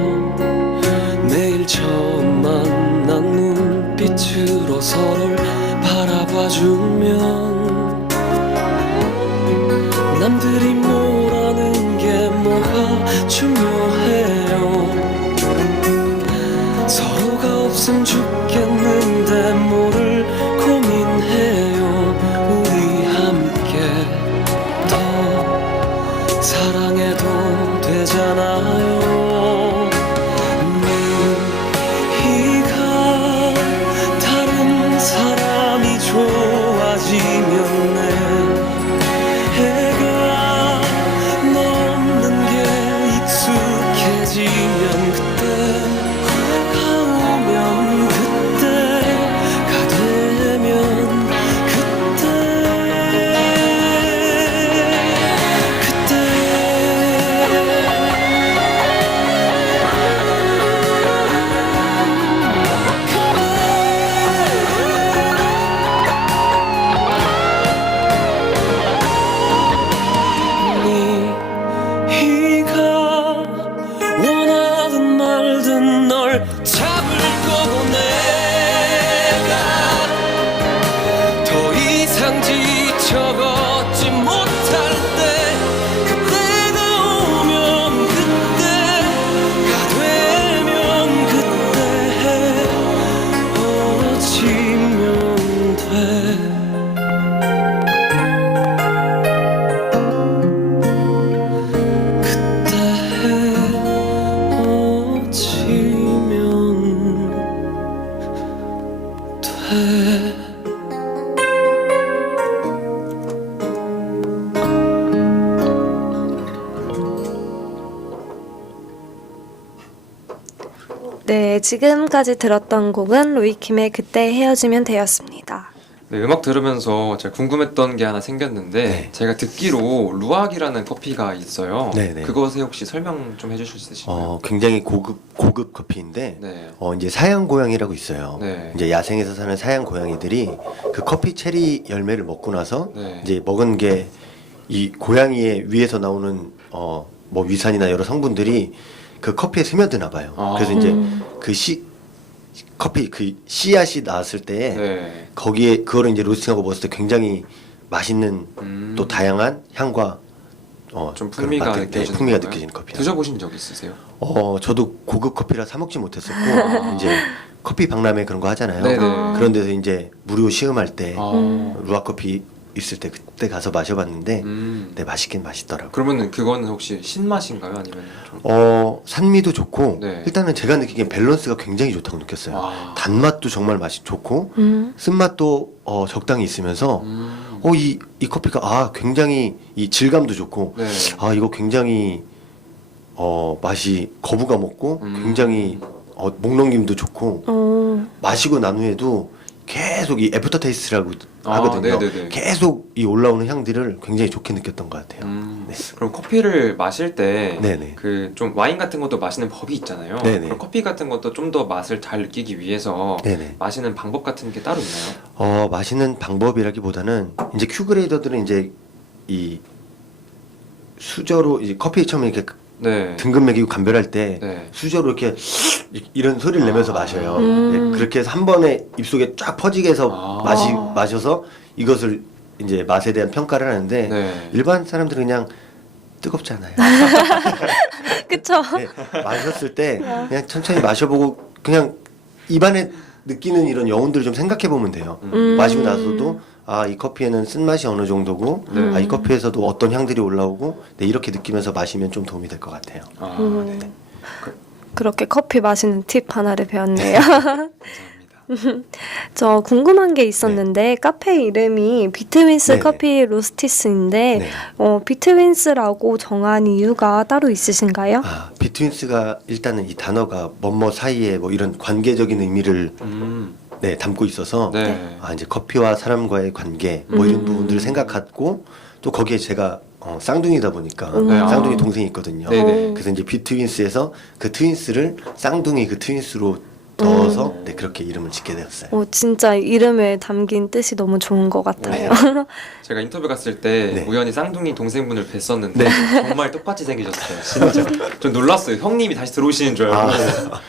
매일 처음 만난 눈빛으로 서로를 바라봐주면 남들이 뭐라는 게 뭐가 중요해요. 서로가 없음 죽겠는데 뭐를 고민해요. 우리 함께 더 사랑해도 되잖아요. 네가 다른 사람이 좋아지면 내 해가 너 없는 게 익숙해지면 그때가 오면 그때가 되면 그때 네가 원하든 말든 널 잡을 거고 내가 더 이상 지쳐걷지 못할 때 그때가 오면 그때가 되면 그때 헤어지면 돼. 그때 헤어지면 돼. 네, 지금까지 들었던 곡은 로이킴의 그때 헤어지면 되었습니다. 네, 음악 들으면서 제가 궁금했던 게 하나 생겼는데 네. 제가 듣기로 루악이라는 커피가 있어요. 네, 네. 그것에 혹시 설명 좀 해주실 수 있으신가요? 굉장히 고급 커피인데 네. 이제 사양 고양이라고 있어요. 네. 이제 야생에서 사는 사양 고양이들이 그 커피 체리 열매를 먹고 나서 네. 이제 먹은 게 이 고양이의 위에서 나오는 뭐 위산이나 여러 성분들이 그 커피에 스며드나 봐요. 아. 그래서 이제 그 커피 그 씨앗이 나왔을 때 네. 거기에 그거를 이제 로스팅하고 먹었을 때 굉장히 맛있는 또 다양한 향과 좀 그런 풍미가 맛들, 느껴지는 풍미가 건가요? 느껴지는 커피. 드셔보신 적 있으세요? 저도 고급 커피라 사 먹지 못했었고 이제 커피 박람회 그런 거 하잖아요. 네네. 그런 데서 이제 무료 시음할 때 아. 루아 커피 있을 때 그때 가서 마셔봤는데 네, 맛있긴 맛있더라고요. 그러면 그거는 혹시 신맛인가요? 아니면 좀 산미도 좋고 네. 일단은 제가 느끼기엔 밸런스가 굉장히 좋다고 느꼈어요. 와. 단맛도 정말 맛이 좋고 쓴맛도 적당히 있으면서 이 커피가 굉장히 이 질감도 좋고 네. 이거 굉장히 맛이 거부감 없고 굉장히 목넘김도 좋고 마시고 난 후에도 계속 이 애프터 테이스트라고 하거든요. 네네네. 계속 이 올라오는 향들을 굉장히 좋게 느꼈던 것 같아요. 네. 그럼 커피를 마실 때 네네. 그 좀 와인 같은 것도 마시는 법이 있잖아요. 네네. 그럼 커피 같은 것도 좀 더 맛을 잘 느끼기 위해서 네네. 마시는 방법 같은 게 따로 있나요? 마시는 방법이라기보다는 이제 큐그레이더들은 이제 이 수저로 이제 커피 처음에 이렇게 네. 등급 매기고 감별할 때 네. 수저로 이렇게 이런 소리를 내면서 마셔요. 음. 네, 그렇게 해서 한 번에 입속에 쫙 퍼지게 해서 마셔서 이것을 이제 맛에 대한 평가를 하는데 네. 일반 사람들은 그냥 뜨겁잖아요. 그쵸? 네, 마셨을 때 그냥 천천히 마셔보고 그냥 입안에 느끼는 이런 여운들을 좀 생각해 보면 돼요. 마시고 나서도 아, 이 커피에는 쓴맛이 어느 정도고 네. 아, 이 커피에서도 어떤 향들이 올라오고 네, 이렇게 느끼면서 마시면 좀 도움이 될 것 같아요. 네. 그렇게 커피 마시는 팁 하나를 배웠네요. 감사합니다. 저 궁금한 게 있었는데 카페 이름이 비트윈스 네네. 커피 로스티스인데 네. 비트윈스라고 정한 이유가 따로 있으신가요? 아, 비트윈스가 일단은 이 단어가 뭐뭐 사이에 뭐 이런 관계적인 의미를 네, 담고 있어서 네. 아, 이제 커피와 사람과의 관계 뭐 이런 부분들을 생각하고 또 거기에 제가 쌍둥이다 보니까 네, 쌍둥이 동생이 있거든요. 네네. 그래서 이제 비트윈스에서 그 트윈스를 쌍둥이 그 트윈스로 넣어서 네, 그렇게 이름을 짓게 되었어요. 진짜 이름에 담긴 뜻이 너무 좋은 것 같아요. 제가 인터뷰 갔을 때 네. 우연히 쌍둥이 동생분을 뵀었는데 네. 정말 똑같이 생기셨어요. 진짜 좀 놀랐어요. 형님이 다시 들어오시는 줄 알고.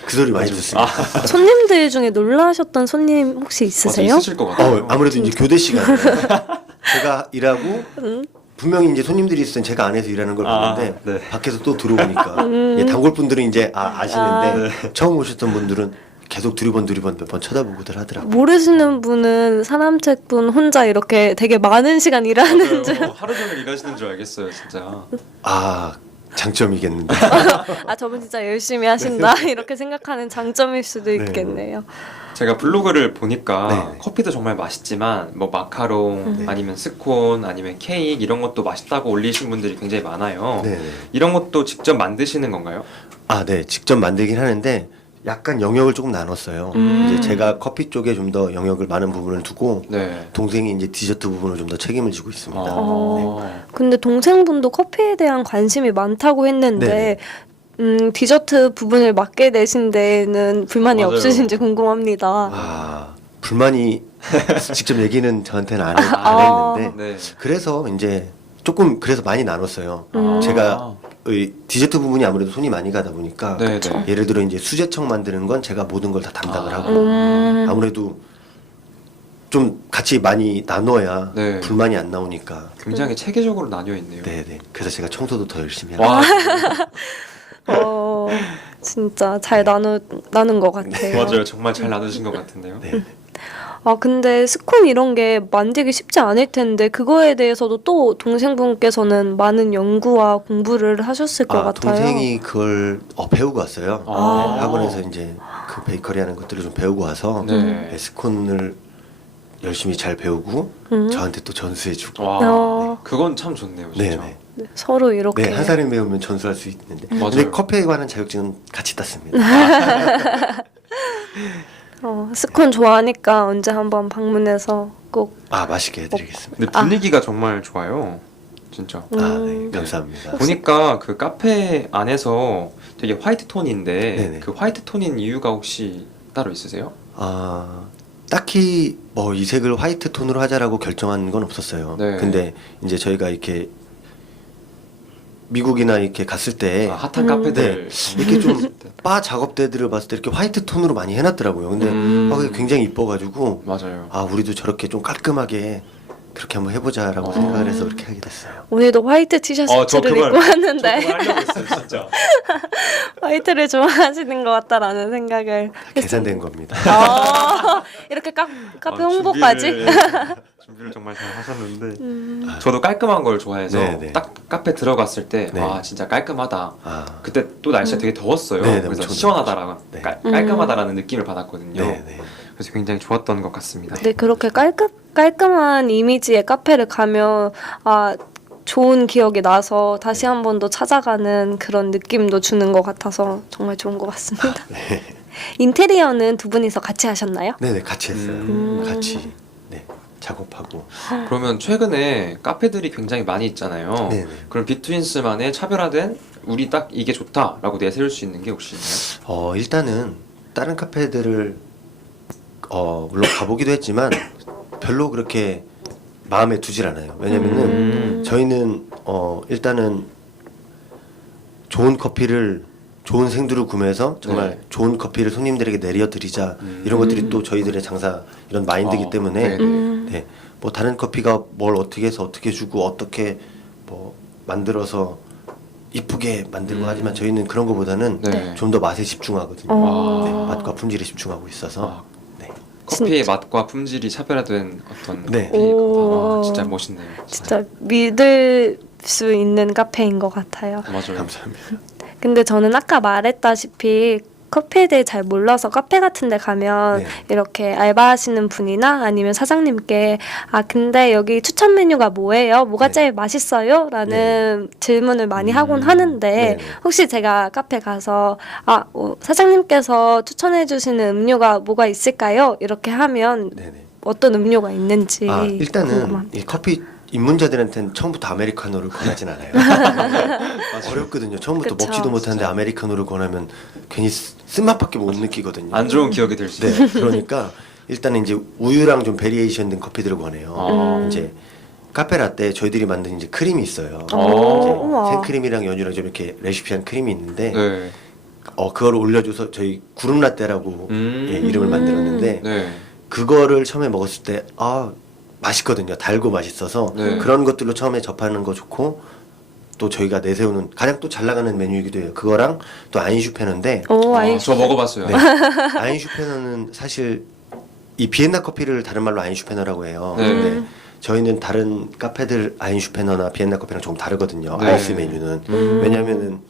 그 소리 많이 듣습니다. 손님들 중에 놀라셨던 손님 혹시 있으세요? 있으실 것 같아요. 아무래도 이제 교대 시간에 제가 일하고 분명히 이제 손님들이 있을 땐 제가 안에서 일하는 걸 보는데 네. 밖에서 또 들어오니까 예, 단골 분들은 이제 아시는데 처음 오셨던 분들은 계속 두리번 몇 번 쳐다보고들 하더라고요. 모르시는 분은 사람책분 혼자 이렇게 되게 많은 시간 일하는 줄. 하루 종일 일하시는 줄 알겠어요, 진짜. 아, 장점이겠는데. 저분 진짜 열심히 하신다 이렇게 생각하는 장점일 수도 있겠네요. 제가 블로그를 보니까 네. 커피도 정말 맛있지만 뭐 마카롱 아니면 스콘 아니면 케이크 이런 것도 맛있다고 올리신 분들이 굉장히 많아요. 네. 이런 것도 직접 만드시는 건가요? 아, 네. 직접 만들긴 하는데 약간 영역을 조금 나눴어요. 이제 제가 커피 쪽에 좀 더 영역을 많은 부분을 두고 네. 동생이 이제 디저트 부분을 좀 더 책임을 지고 있습니다. 근데 동생분도 커피에 대한 관심이 많다고 했는데 디저트 부분을 맡게 되신 데에는 불만이 맞아요. 없으신지 궁금합니다. 아, 불만이 직접 얘기는 저한테는 안 했는데 네. 그래서 이제 조금 그래서 많이 나눴어요. 제가 이 디저트 부분이 아무래도 손이 많이 가다 보니까 네, 네. 예를 들어 이제 수제청 만드는 건 제가 모든 걸 다 담당을 하고 아무래도 좀 같이 많이 나눠야 네. 불만이 안 나오니까 굉장히 체계적으로 나뉘어 있네요. 네네 그래서 제가 청소도 더 열심히 하고 와, 진짜 잘 나눈 것 같아요. 맞아요. 정말 잘 나누신 것 같은데요. 네. 근데 스콘 이런 게 만들기 쉽지 않을 텐데 그거에 대해서도 또 동생분께서는 많은 연구와 공부를 하셨을 것 같아요. 동생이 그걸 배우고 왔어요. 아. 네, 학원에서 이제 그 베이커리 하는 것들을 좀 배우고 와서 네. 스콘을 열심히 잘 배우고 저한테 또 전수해주고 와, 그건 참 좋네요, 진짜. 네네. 서로 이렇게 네, 한 사람이 배우면 전수할 수 있는데 맞아요. 근데 커피에 관한 자격증은 같이 땄습니다. 스콘 좋아하니까 언제 한번 방문해서 꼭 맛있게 해드리겠습니다. 근데 분위기가 정말 좋아요, 진짜. 네, 감사합니다. 보니까 그 카페 안에서 되게 화이트 톤인데 네네. 그 화이트 톤인 이유가 혹시 따로 있으세요? 딱히 뭐 이 색을 화이트 톤으로 하자라고 결정한 건 없었어요. 네. 근데 이제 저희가 이렇게 미국이나 이렇게 갔을 때 핫한 카페들 이렇게 좀 바 작업대들을 봤을 때 이렇게 화이트 톤으로 많이 해놨더라고요. 근데 그게 굉장히 이뻐가지고 맞아요. 우리도 저렇게 좀 깔끔하게 그렇게 한번 해보자라고 생각을 해서 그렇게 하게 됐어요. 오늘도 화이트 티셔츠를 입고 왔는데 하려고 했어요, 진짜. 화이트를 좋아하시는 것 같다라는 생각을 계산된 겁니다. 이렇게 카페 홍보까지 준비를 정말 잘 하셨는데 저도 깔끔한 걸 좋아해서 네네. 딱 카페 들어갔을 때 네. 진짜 깔끔하다. 그때 또 날씨가 되게 더웠어요. 네네, 그래서 엄청 시원하다라는 네. 깔끔하다라는 느낌을 받았거든요. 네네. 그래서 굉장히 좋았던 것 같습니다. 네, 그렇게 깔끔한 이미지의 카페를 가면 좋은 기억이 나서 다시 한 번 더 찾아가는 그런 느낌도 주는 것 같아서 정말 좋은 것 같습니다. 인테리어는 두 분이서 같이 하셨나요? 네네 같이 했어요. 음. 같이 네 작업하고. 그러면 최근에 카페들이 굉장히 많이 있잖아요. 네네. 그럼 빅트윈스만의 차별화된 우리 딱 이게 좋다라고 내세울 수 있는 게 혹시 있나요? 일단은 다른 카페들을 물론 가보기도 했지만 별로 그렇게 마음에 두질 않아요. 왜냐면은 저희는 일단은 좋은 커피를 좋은 생두를 구매해서 정말 네. 좋은 커피를 손님들에게 내려드리자 이런 것들이 또 저희들의 장사 이런 마인드이기 때문에 네네. 네, 뭐 다른 커피가 뭘 어떻게 해서 어떻게 주고 어떻게 뭐 만들어서 이쁘게 만들고 하지만 저희는 그런 것보다는 네. 좀 더 맛에 집중하거든요. 어. 네, 맛과 품질에 집중하고 있어서 아. 네. 커피의 맛과 품질이 차별화된 어떤 네. 오. 진짜 멋있네요. 진짜 믿을 수 있는 카페인 것 같아요. 맞아요. 감사합니다. 근데 저는 아까 말했다시피 커피에 대해 잘 몰라서 카페 같은 데 가면 네. 이렇게 알바하시는 분이나 아니면 사장님께 근데 여기 추천 메뉴가 뭐예요? 뭐가 네. 제일 맛있어요? 라는 질문을 많이 하곤 하는데 네. 혹시 제가 카페 가서 사장님께서 추천해 주시는 음료가 뭐가 있을까요? 이렇게 하면 네네. 어떤 음료가 있는지 일단은 궁금합니다. 이 커피 입문자들한테는 처음부터 아메리카노를 권하진 않아요. 어렵거든요. 처음부터 그쵸. 먹지도 못하는데 아메리카노를 권하면 괜히 쓴맛밖에 못 느끼거든요. 안 좋은 기억이 들 수 네, 있어요. 그러니까 일단은 이제 우유랑 좀 베리에이션 된 커피들을 권해요. 이제 카페라떼 저희들이 만든 이제 크림이 있어요. 우와. 이제 생크림이랑 연유랑 좀 이렇게 레시피한 크림이 있는데 네. 그걸 올려줘서 저희 구름 라떼라고 예, 이름을 만들었는데 네. 그거를 처음에 먹었을 때 맛있거든요. 달고 맛있어서 네. 그런 것들로 처음에 접하는 거 좋고 또 저희가 내세우는 가장 또 잘 나가는 메뉴이기도 해요. 그거랑 또 아인슈페너인데 저 먹어봤어요. 네. 아인슈페너는 사실 이 비엔나 커피를 다른 말로 아인슈페너라고 해요. 네. 근데 저희는 다른 카페들 아인슈페너나 비엔나 커피랑 조금 다르거든요. 네. 아이스 메뉴는 왜냐면은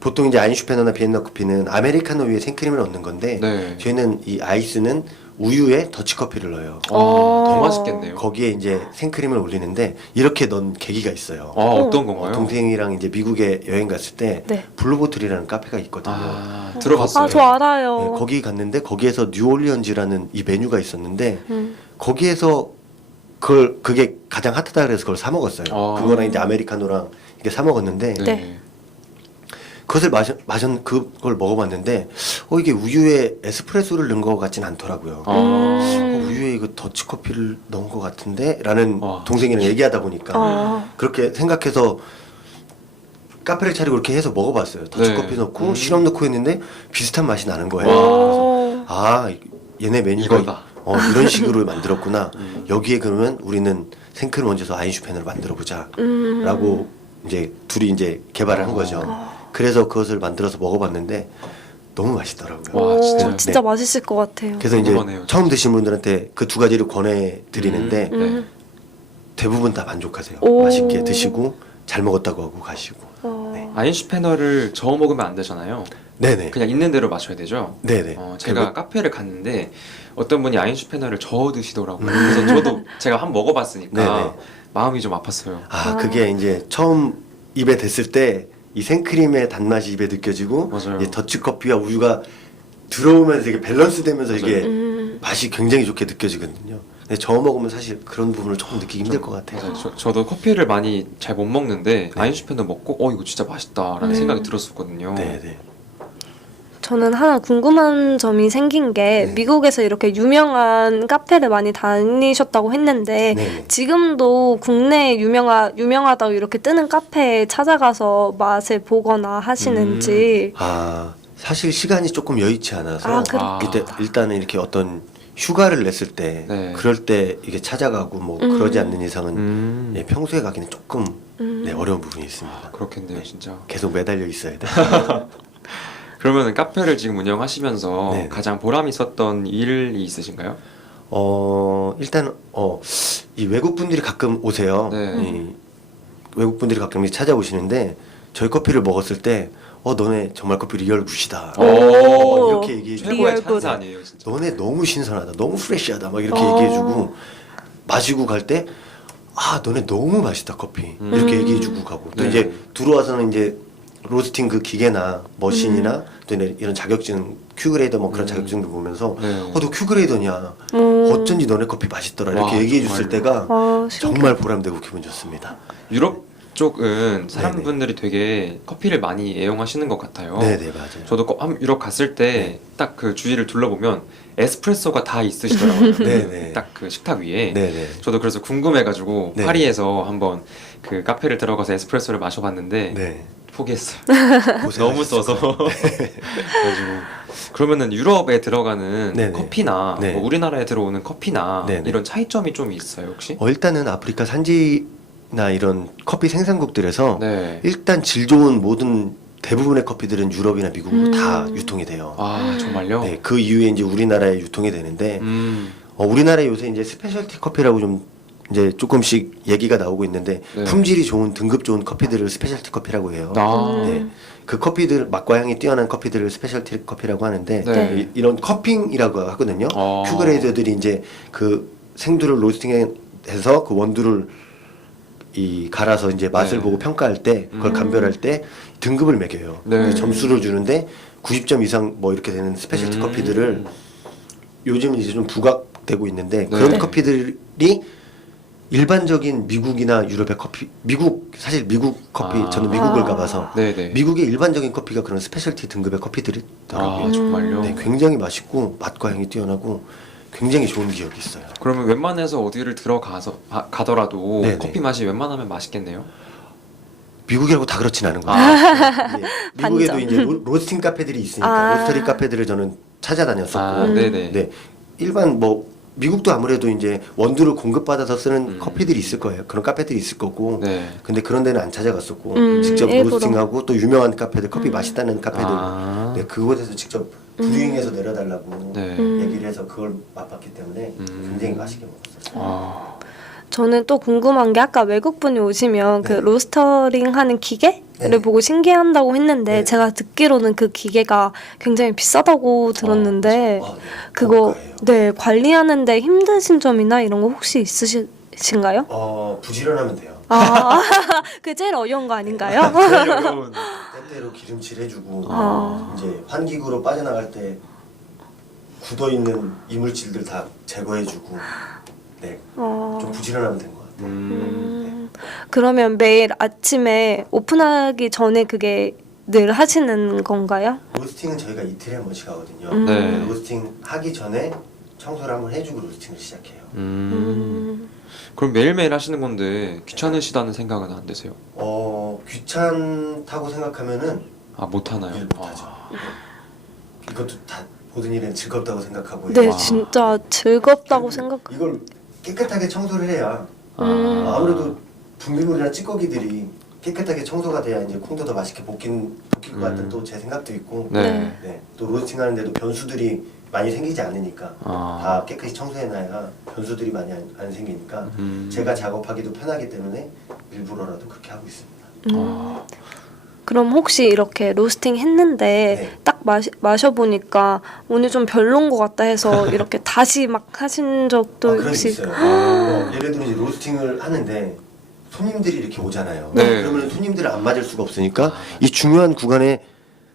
보통 이제 아인슈페너나 비엔나 커피는 아메리카노 위에 생크림을 넣는 건데 네. 저희는 이 아이스는 우유에 더치커피를 넣어요. 더 맛있겠네요. 거기에 이제 생크림을 올리는데 이렇게 넣은 계기가 있어요. 어떤 건가요? 동생이랑 이제 미국에 여행 갔을 때 네. 블루보틀이라는 카페가 있거든요. 들어봤어요. 저 알아요. 네, 거기 갔는데 거기에서 뉴올리언즈라는 이 메뉴가 있었는데 거기에서 그게 가장 핫하다 그래서 그걸 사 먹었어요. 그거랑 이제 아메리카노랑 이게 사 먹었는데 네. 그것을 그걸 먹어봤는데 이게 우유에 에스프레소를 넣은 것 같진 않더라고요. 우유에 이거 더치커피를 넣은 것 같은데? 라는 동생이랑 얘기하다 보니까 그렇게 생각해서 카페를 차리고 이렇게 해서 먹어봤어요. 더치커피 넣고 시럽 넣고 했는데 비슷한 맛이 나는 거예요. 그래서 얘네 메뉴가 이거다. 이런 식으로 만들었구나. 여기에 그러면 우리는 생크림 얹어서 아인슈페너를 만들어보자 라고 이제 둘이 이제 개발을 한 거죠. 그래서 그것을 만들어서 먹어봤는데 너무 맛있더라고요. 와, 진짜요? 진짜 맛있을 것 같아요. 그래서 이제 궁금하네요, 처음 드신 분들한테 그 두 가지를 권해드리는데 네. 대부분 다 만족하세요. 오. 맛있게 드시고 잘 먹었다고 하고 가시고. 네. 아인슈페너를 저어 먹으면 안 되잖아요. 네네. 그냥 있는 대로 마셔야 되죠. 네네. 제가 카페를 갔는데 어떤 분이 아인슈페너를 저어 드시더라고요. 그래서 저도 제가 한번 먹어봤으니까 네네. 마음이 좀 아팠어요. 그게 이제 처음 입에 댔을 때 이 생크림의 단맛이 입에 느껴지고 맞아요. 이 더치커피와 우유가 들어오면서 이게 밸런스 되면서 맞아요. 이게 맛이 굉장히 좋게 느껴지거든요. 근데 저어 먹으면 사실 그런 부분을 조금 느끼기 힘들 것 같아요. 맞아요. 저도 커피를 많이 잘 못 먹는데 아인슈페너 먹고 이거 진짜 맛있다라는 생각이 들었었거든요. 네네. 저는 하나 궁금한 점이 생긴 게 네. 미국에서 이렇게 유명한 카페를 많이 다니셨다고 했는데 네네. 지금도 국내에 유명하다고 이렇게 뜨는 카페에 찾아가서 맛을 보거나 하시는지 사실 시간이 조금 여의치 않아서 일단은 이렇게 어떤 휴가를 냈을 때 네. 그럴 때 이게 찾아가고 뭐 그러지 않는 이상은 예, 평소에 가기는 조금 어려운 부분이 있습니다. 그렇겠네요, 진짜. 계속 매달려 있어야 돼. 그러면 카페를 지금 운영하시면서 네. 가장 보람 있었던 일이 있으신가요? 일단 이 외국 분들이 가끔 오세요. 네. 이 외국 분들이 가끔 찾아오시는데 저희 커피를 먹었을 때 너네 정말 커피 리얼 굿이다. 오. 이렇게 얘기해 주고 최고의 리얼 찬사 아니에요, 진짜. 너네 너무 신선하다. 너무 프레시하다. 막 이렇게 얘기해주고 마시고 갈 때 너네 너무 맛있다 커피 이렇게 얘기해주고 가고 또 네. 이제 들어와서는 이제 로스팅 그 기계나 머신이나 또 이런 자격증 큐그레이더 뭐 그런 자격증도 보면서 네. 너 큐그레이더냐 어쩐지 너네 커피 맛있더라 이렇게 와, 얘기해 줬을 때가 신기해. 정말 보람되고 기분 좋습니다. 유럽 쪽은 사람분들이 되게 커피를 많이 애용하시는 것 같아요. 네네 맞아요. 저도 유럽 갔을 때 딱 그 주위를 둘러보면 에스프레소가 다 있으시더라고요. 네네. 딱 그 식탁 위에. 네네. 저도 그래서 궁금해가지고 네. 파리에서 한번 그 카페를 들어가서 에스프레소를 마셔봤는데 네. 포기했어요. 고생하셨을 너무 써서. 거예요. 그래가지고 그러면은 유럽에 들어가는 네네. 커피나 네. 뭐 우리나라에 들어오는 커피나 네네. 이런 차이점이 좀 있어요 혹시? 일단은 아프리카 산지나 이런 커피 생산국들에서 네. 일단 질 좋은 모든 대부분의 커피들은 유럽이나 미국으로 다 유통이 돼요. 아 정말요? 네, 그 이후에 이제 우리나라에 유통이 되는데 우리나라에 요새 이제 스페셜티 커피라고 좀 이제 조금씩 얘기가 나오고 있는데 네. 품질이 좋은 등급 좋은 커피들을 스페셜티 커피라고 해요. 아. 네. 그 커피들 맛과 향이 뛰어난 커피들을 스페셜티 커피라고 하는데 네. 이런 커핑이라고 하거든요. 아. 큐그레이더들이 이제 그 생두를 로스팅해서 그 원두를 갈아서 이제 맛을 네. 보고 평가할 때 그걸 감별할 때 등급을 매겨요. 네. 그 점수를 주는데 90점 이상 뭐 이렇게 되는 스페셜티 커피들을 요즘 이제 좀 부각되고 있는데 그런 네. 커피들이 일반적인 미국이나 유럽의 커피, 사실 미국 커피, 아. 저는 미국을 가봐서 네네. 미국의 일반적인 커피가 그런 스페셜티 등급의 커피들이더라고요. 아 정말요? 네, 굉장히 맛있고 맛과 향이 뛰어나고 굉장히 좋은 기억이 있어요. 그러면 웬만해서 어디를 가더라도 네네. 커피 맛이 웬만하면 맛있겠네요. 미국이라고 다 그렇진 않은 거죠. 예, 미국에도 반전. 이제 로스팅 카페들이 있으니까 아. 로스터리 카페들을 저는 찾아다녔었고, 아 네네. 네, 일반 뭐 미국도 아무래도 이제 원두를 공급받아서 쓰는 커피들이 있을 거예요. 그런 카페들이 있을 거고, 네. 근데 그런 데는 안 찾아갔었고 직접 일부러. 로스팅하고 또 유명한 카페들, 커피 맛있다는 카페들, 아. 네, 그곳에서 직접 브루잉해서 내려달라고 네. 얘기를 해서 그걸 맛봤기 때문에 굉장히 맛있게 먹었어요. 아. 저는 또 궁금한 게 아까 외국분이 오시면 그 네. 로스터링 하는 기계를 네. 보고 신기해한다고 했는데 네. 제가 듣기로는 그 기계가 굉장히 비싸다고 들었는데 아, 네. 그거 고가예요. 네 관리하는데 힘드신 점이나 이런 거 혹시 있으신가요? 부지런하면 돼요. 아, 그게 제일 어려운 거 아닌가요? 제일 어려운. 때때로 기름칠 해주고 아. 이제 환기구로 빠져나갈 때 굳어 있는 이물질들 다 제거해주고 네, 좀 부지런하면 된 것 같아요. 그러면 매일 아침에 오픈하기 전에 그게 늘 하시는 건가요? 로스팅은 저희가 이틀에 한 번씩 하거든요. 네. 로스팅 하기 전에 청소를 한번 해주고 로스팅을 시작해요. 그럼 매일매일 하시는 건데 귀찮으시다는 생각은 안 드세요? 귀찮다고 생각하면은 아 못하나요? 일 못하죠. 이것도 다 모든 일은 즐겁다고 생각하고 네, 와. 진짜 즐겁다고 생각. 이걸 깨끗하게 청소를 해야 아. 아무래도 분비물이나 찌꺼기들이 깨끗하게 청소가 돼야 이제 콩도 더 맛있게 볶일 것 같은 또 제 생각도 있고 네. 네, 또 로스팅 하는데도 변수들이 많이 생기지 않으니까 아. 다 깨끗이 청소해놔야 변수들이 많이 안 생기니까 제가 작업하기도 편하기 때문에 일부러라도 그렇게 하고 있습니다. 아. 그럼 혹시 이렇게 로스팅 했는데 네. 딱 마셔보니까 오늘 좀 별론 것 같다 해서 이렇게 다시 막 하신 적도 그런 게 혹시 있어요. 예를 들어 이제 로스팅을 하는데 손님들이 이렇게 오잖아요. 네. 그러면 손님들을 안 맞을 수가 없으니까 이 중요한 구간에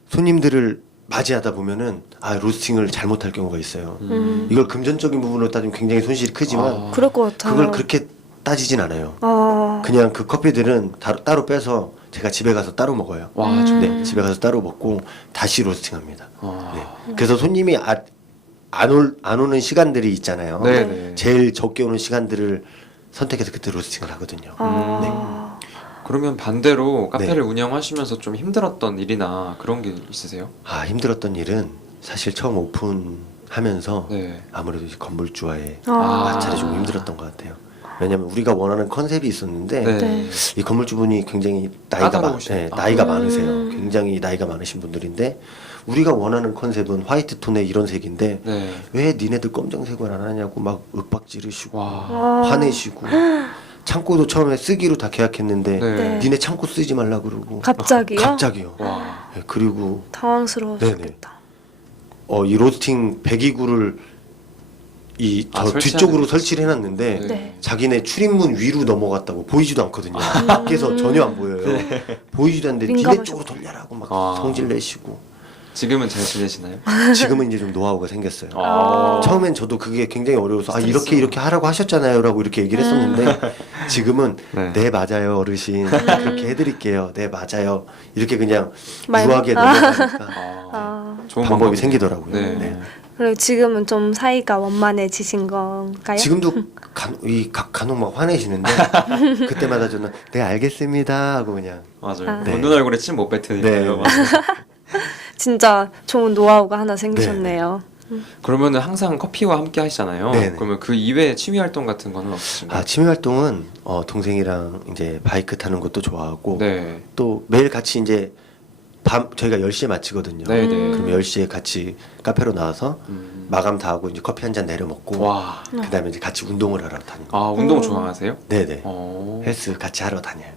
손님들을 맞이하다 보면은 로스팅을 잘못할 경우가 있어요. 이걸 금전적인 부분으로 따지면 굉장히 손실이 크지만 그럴 것 같아요. 그걸 그렇게 따지진 않아요. 아, 그냥 그 커피들은 따로 빼서 제가 집에 가서 따로 먹어요. 와 좀. 네, 집에 가서 따로 먹고 다시 로스팅합니다. 아. 네. 그래서 손님이 안 오는 시간들이 있잖아요. 네네. 제일 적게 오는 시간들을 선택해서 그때 로스팅을 하거든요. 아. 그러면 반대로 네. 카페를 운영하시면서 좀 힘들었던 일이나 그런 게 있으세요? 힘들었던 일은 사실 처음 오픈하면서 네. 아무래도 이제 건물주와의 아. 마찰이 좀 힘들었던 것 같아요. 왜냐면 우리가 원하는 컨셉이 있었는데 네. 네. 이 건물주분이 굉장히 나이가 까다로우시다. 나이가 많으세요. 굉장히 나이가 많으신 분들인데 우리가 원하는 컨셉은 화이트 톤의 이런 색인데 네. 왜 니네들 검정색을 안 하냐고 막 윽박 지르시고 와. 화내시고 창고도 처음에 쓰기로 다 계약했는데 네. 니네 창고 쓰지 말라 그러고 갑자기요? 갑자기요. 와. 네, 그리고 당황스러우셨겠다. 이 로스팅 배기구를 이 아, 저 설치하는 뒤쪽으로 거지. 설치를 해놨는데 네. 자기네 출입문 위로 넘어갔다고 보이지도 않거든요. 밖에서 전혀 안 보여요. 보이지도 않는데 니네 민감하셨구나. 쪽으로 돌려라고 막 아. 성질 내시고 지금은 잘 지내시나요? 지금은 이제 좀 노하우가 생겼어요. 아. 처음엔 저도 그게 굉장히 어려워서 아 이렇게 하라고 하셨잖아요라고 이렇게 얘기를 했었는데 지금은 네. 네 맞아요 어르신 그렇게 해드릴게요. 네 맞아요 이렇게 그냥 말- 유하게 아. 넘어가니까 아, 좋은 방법이 방법이네요. 생기더라고요. 네. 네. 그리고 지금은 좀 사이가 원만해지신 건가요? 지금도 간혹 막 화내시는데 그때마다 저는 네 알겠습니다 하고 그냥 맞아요. 아. 네. 웃는 얼굴에 침 못 뱉으니까요. 네. 맞아요. 진짜 좋은 노하우가 하나 생기셨네요. 그러면은 항상 커피와 함께 하시잖아요. 네네. 그러면 그 이외에 취미 활동 같은 거는 없으신가요? 아 취미 활동은 동생이랑 이제 바이크 타는 것도 좋아하고 네. 또 매일 같이 이제 밤 저희가 10시에 마치거든요. 네, 네. 그럼 10시에 같이 카페로 나와서 마감 다 하고 이제 커피 한 잔 내려 먹고 와. 그다음에 이제 같이 운동을 하러 다니고. 아, 운동 좋아하세요? 네네. 헬스 같이 하러 다녀요.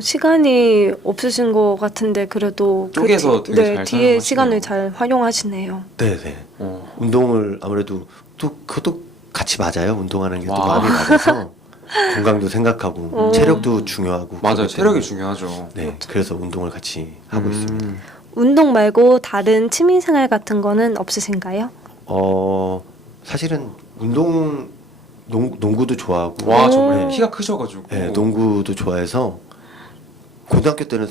시간이 없으신 것 같은데 그래도 쪼개서 그 되게 잘 뒤에 사용하시네요. 시간을 잘 활용하시네요. 네네. 어. 운동을 아무래도 또 그것도 같이 맞아요. 운동하는 게 또 와. 마음이 맞아서 건강도 생각하고 체력도 중요하고. 맞아요. 그렇기 체력이 때문에. 중요하죠. 네. 그래서 운동을 같이 하고 있습니다. 운동 말고 다른 취미 생활 같은 거는 없으신가요? 사실은 농구도 좋아하고. 와, 정말 오. 키가 크셔가지고. 네, 농구도 좋아해서 고등학교 때는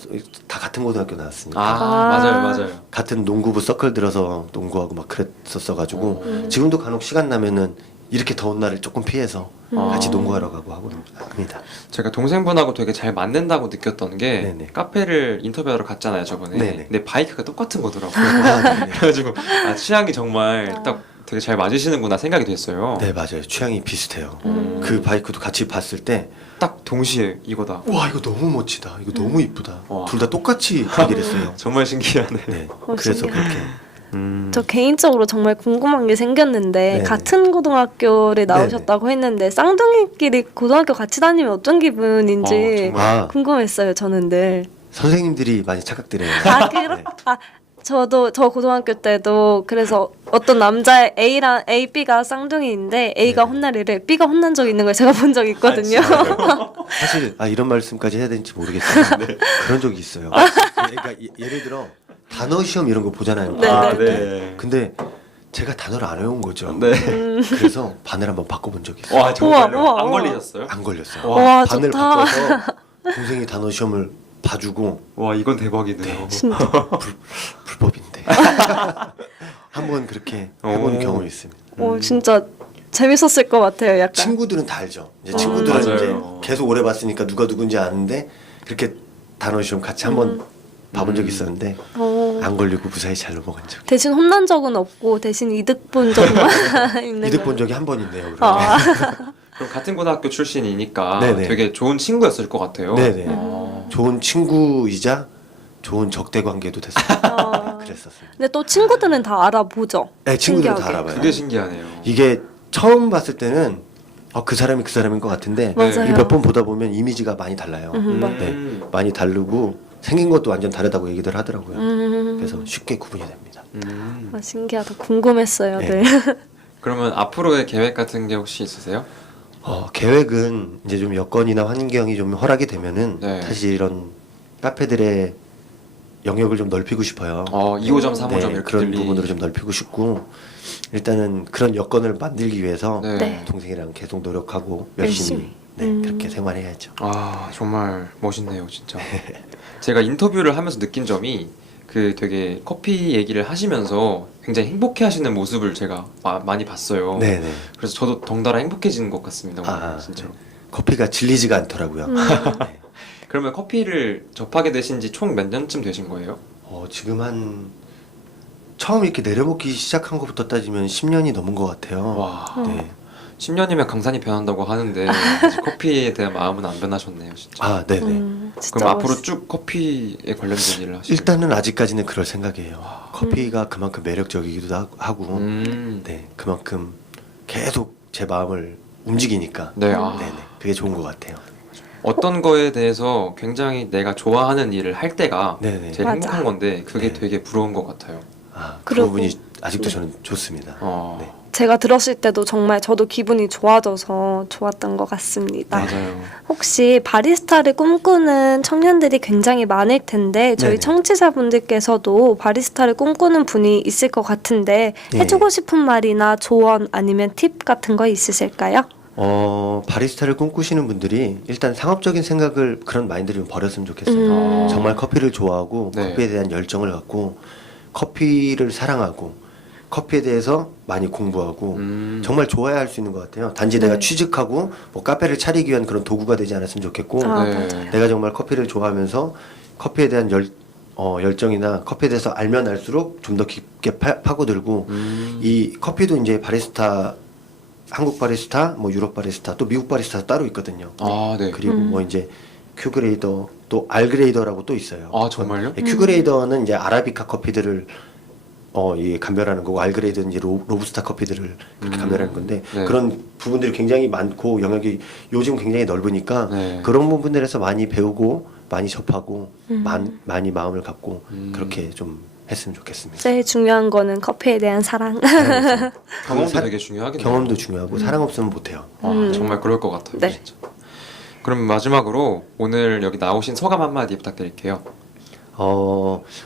다 같은 고등학교 나왔으니까 아, 맞아요, 맞아요. 같은 농구부 서클 들어서 농구하고 막 그랬었어가지고 음. 지금도 간혹 시간 나면은 이렇게 더운 날을 조금 피해서 같이 아. 농구하러 가고 하고 합니다. 제가 동생분하고 되게 잘 맞는다고 느꼈던 게 네네. 카페를 인터뷰하러 갔잖아요, 저번에. 네네. 근데 바이크가 똑같은 거더라고요. 아, 네네. 그래가지고 취향이 정말 딱 되게 잘 맞으시는구나 생각이 됐어요. 네 맞아요. 취향이 비슷해요. 음. 그 바이크도 같이 봤을 때 딱 동시에 이거다. 와 이거 너무 멋지다. 이거 너무 이쁘다. 와. 둘 다 똑같이 얘기를 했어요. 정말 신기하네. 네. 그래서 신기하다. 그렇게 저 개인적으로 정말 궁금한 게 생겼는데 네네. 같은 고등학교를 나오셨다고 했는데 쌍둥이끼리 고등학교 같이 다니면 어떤 기분인지 아 궁금했어요. 저는 늘. 선생님들이 많이 착각드려요. 아, 네. 저 고등학교 때도 그래서 어떤 남자 A랑 A, B가 쌍둥이인데 A가 네. 혼나리를 B가 혼난 적 있는 걸 제가 본 적 있거든요. 사실 이런 말씀까지 해야 되는지 모르겠지만 그런 적이 있어요. 그러니까 예를 들어 단어 시험 이런 거 보잖아요. 네, 고등학교 네, 때. 근데 제가 단어를 안 외운 거죠. 네. 그래서 반을 한번 바꿔본 적이 있어요. 와, 정말요? 우와, 안 우와. 걸리셨어요? 안 걸렸어요. 와, 반을 좋다. 바꿔서 동생이 단어 시험을 봐주고 와, 이건 대박이네요. 진짜. 불법인데 한번 그렇게 해본 오. 경험이 있습니다. 진짜 재밌었을 것 같아요. 약간. 친구들은 다 알죠. 이제 친구들은 이제 맞아요. 계속 오래 봤으니까 누가 누군지 아는데 그렇게 단어 시험 같이 한번 봐본 적이 있었는데 어, 안 걸리고 무사히 잘 넘어간 적. 대신 혼난 적은 없고 대신 이득 본 적만 있는 이득 거. 본 적이 한 번 있네요. 그러면. 아, 그럼 같은 고등학교 출신이니까 네네. 되게 좋은 친구였을 것 같아요. 네네. 아. 좋은 친구이자 좋은 적대 관계도 됐어요. 아. 그랬었습니다. 근데 또 친구들은 다 알아보죠. 네, 친구들은 다 신기하게. 알아봐요. 그게 신기하네요. 이게 처음 봤을 때는 그 사람이 그 사람인 것 같은데 맞아요. 몇 번 보다 보면 이미지가 많이 달라요. 맞아요. 네, 많이 다르고 생긴 것도 완전 다르다고 얘기들 하더라고요. 그래서 쉽게 구분이 됩니다. 아, 신기하다. 궁금했어요. 네. 늘. 그러면 앞으로의 계획 같은 게 혹시 있으세요? 계획은 이제 좀 여건이나 환경이 좀 허락이 되면은 네. 사실 이런 카페들의 영역을 좀 넓히고 싶어요. 2호점, 3호점 네, 이렇게 그런 들리- 부분으로 좀 넓히고 싶고 일단은 그런 여건을 만들기 위해서 네. 네. 동생이랑 계속 노력하고 열심히 열심히. 그렇게 생활해야죠. 아, 정말 멋있네요, 진짜. 제가 인터뷰를 하면서 느낀 점이 그 되게 커피 얘기를 하시면서 굉장히 행복해 하시는 모습을 제가 많이 봤어요. 네네. 그래서 저도 덩달아 행복해지는 것 같습니다, 오늘 진짜로. 커피가 질리지가 않더라고요. 네. 그러면 커피를 접하게 되신 지 총 몇 년쯤 되신 거예요? 지금 한 처음 이렇게 내려먹기 시작한 것부터 따지면 10년이 넘은 것 같아요. 와, 네. 10년이면 강산이 변한다고 하는데 아직 커피에 대한 마음은 안 변하셨네요, 진짜. 네네. 진짜 그럼 앞으로 멋있- 쭉 커피에 관련된 일을 하시죠? 일단은 아직까지는 그럴 생각이에요. 커피가 그만큼 매력적이기도 하고, 네, 그만큼 계속 제 마음을 움직이니까, 네, 네네, 그게 좋은 것 같아요. 어떤 거에 대해서 굉장히 내가 좋아하는 일을 할 때가 네네. 제일 맞아. 행복한 건데 그게 네. 되게 부러운 것 같아요. 그 그리고- 부분이 아직도 저는 좋습니다. 어, 네. 제가 들었을 때도 정말 저도 기분이 좋아져서 좋았던 것 같습니다. 맞아요. 혹시 바리스타를 꿈꾸는 청년들이 굉장히 많을 텐데 저희 네네. 청취자분들께서도 바리스타를 꿈꾸는 분이 있을 것 같은데 예. 해주고 싶은 말이나 조언 아니면 팁 같은 거 있으실까요? 바리스타를 꿈꾸시는 분들이 일단 상업적인 생각을 그런 마인드를 좀 버렸으면 좋겠어요. 정말 커피를 좋아하고 네. 커피에 대한 열정을 갖고 커피를 사랑하고 커피에 대해서 많이 공부하고 정말 좋아야 할 수 있는 것 같아요. 단지 내가 취직하고 뭐 카페를 차리기 위한 그런 도구가 되지 않았으면 좋겠고 아, 네. 맞아요. 내가 정말 커피를 좋아하면서 커피에 대한 열정이나 커피에 대해서 알면 알수록 좀 더 깊게 파고들고 이 커피도 이제 바리스타 한국 바리스타, 뭐 유럽 바리스타, 또 미국 바리스타 따로 있거든요. 아, 네. 그리고 뭐 이제 큐그레이더, 또 알그레이더라고 또 있어요. 아, 정말요? 큐그레이더는 이제 아라비카 커피들을 이 감별하는 거고 알그레이더는 이제 로부스타 커피들을 그렇게 감별하는 건데 네. 그런 부분들이 굉장히 많고 영역이 요즘 굉장히 넓으니까 네. 그런 부분들에서 많이 배우고 많이 접하고 많이 마음을 갖고 그렇게 좀 했으면 좋겠습니다. 제일 중요한 거는 커피에 대한 사랑. 경험도 되게 중요하겠네요. 경험도 중요하고 사랑 없으면 못해요. 아, 정말 그럴 것 같아요. 네. 진짜. 그럼 마지막으로 오늘 여기 나오신 소감 한마디 부탁드릴게요.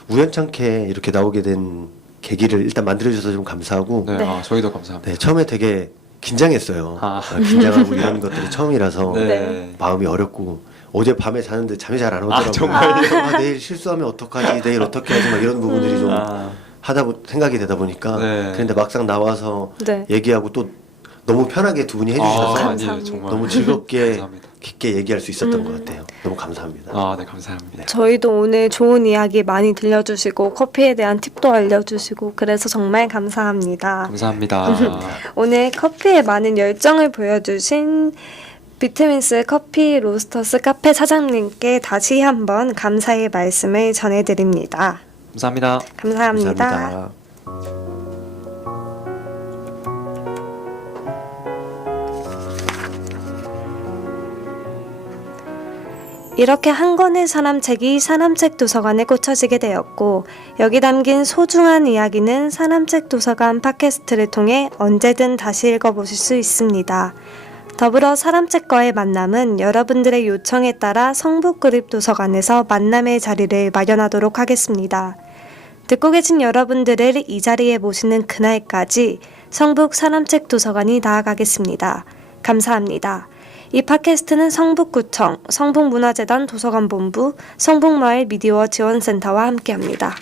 우연찮게 이렇게 나오게 된 계기를 일단 만들어주셔서 좀 감사하고 네, 네. 아, 저희도 감사합니다. 네, 처음에 되게 긴장했어요. 아. 긴장하고 이런 것들이 처음이라서 네. 마음이 어렵고 어제 밤에 자는데 잠이 잘 안 오더라고요. 정말요? 내일 실수하면 어떡하지? 내일 어떻게 하지? 막 이런 부분들이 좀 아, 생각이 되다 보니까 네. 그런데 막상 나와서 네. 얘기하고 또 너무 편하게 두 분이 해주셔서 아니에요, 감사합니다. 정말. 너무 즐겁게 감사합니다. 깊게 얘기할 수 있었던 것 같아요. 너무 감사합니다. 아, 네, 감사합니다. 저희도 오늘 좋은 이야기 많이 들려주시고 커피에 대한 팁도 알려주시고 그래서 정말 감사합니다. 감사합니다. 오늘 커피에 많은 열정을 보여주신 비트윈스 커피 로스터스 카페 사장님께 다시 한번 감사의 말씀을 전해드립니다. 감사합니다. 감사합니다. 감사합니다. 이렇게 한 권의 사람책이 사람책 도서관에 꽂혀지게 되었고 여기 담긴 소중한 이야기는 사람책 도서관 팟캐스트를 통해 언제든 다시 읽어보실 수 있습니다. 더불어 사람책과의 만남은 여러분들의 요청에 따라 성북그립도서관에서 만남의 자리를 마련하도록 하겠습니다. 듣고 계신 여러분들을 이 자리에 모시는 그날까지 성북 사람책 도서관이 나아가겠습니다. 감사합니다. 이 팟캐스트는 성북구청, 성북문화재단 도서관본부, 성북마을 미디어 지원센터와 함께합니다.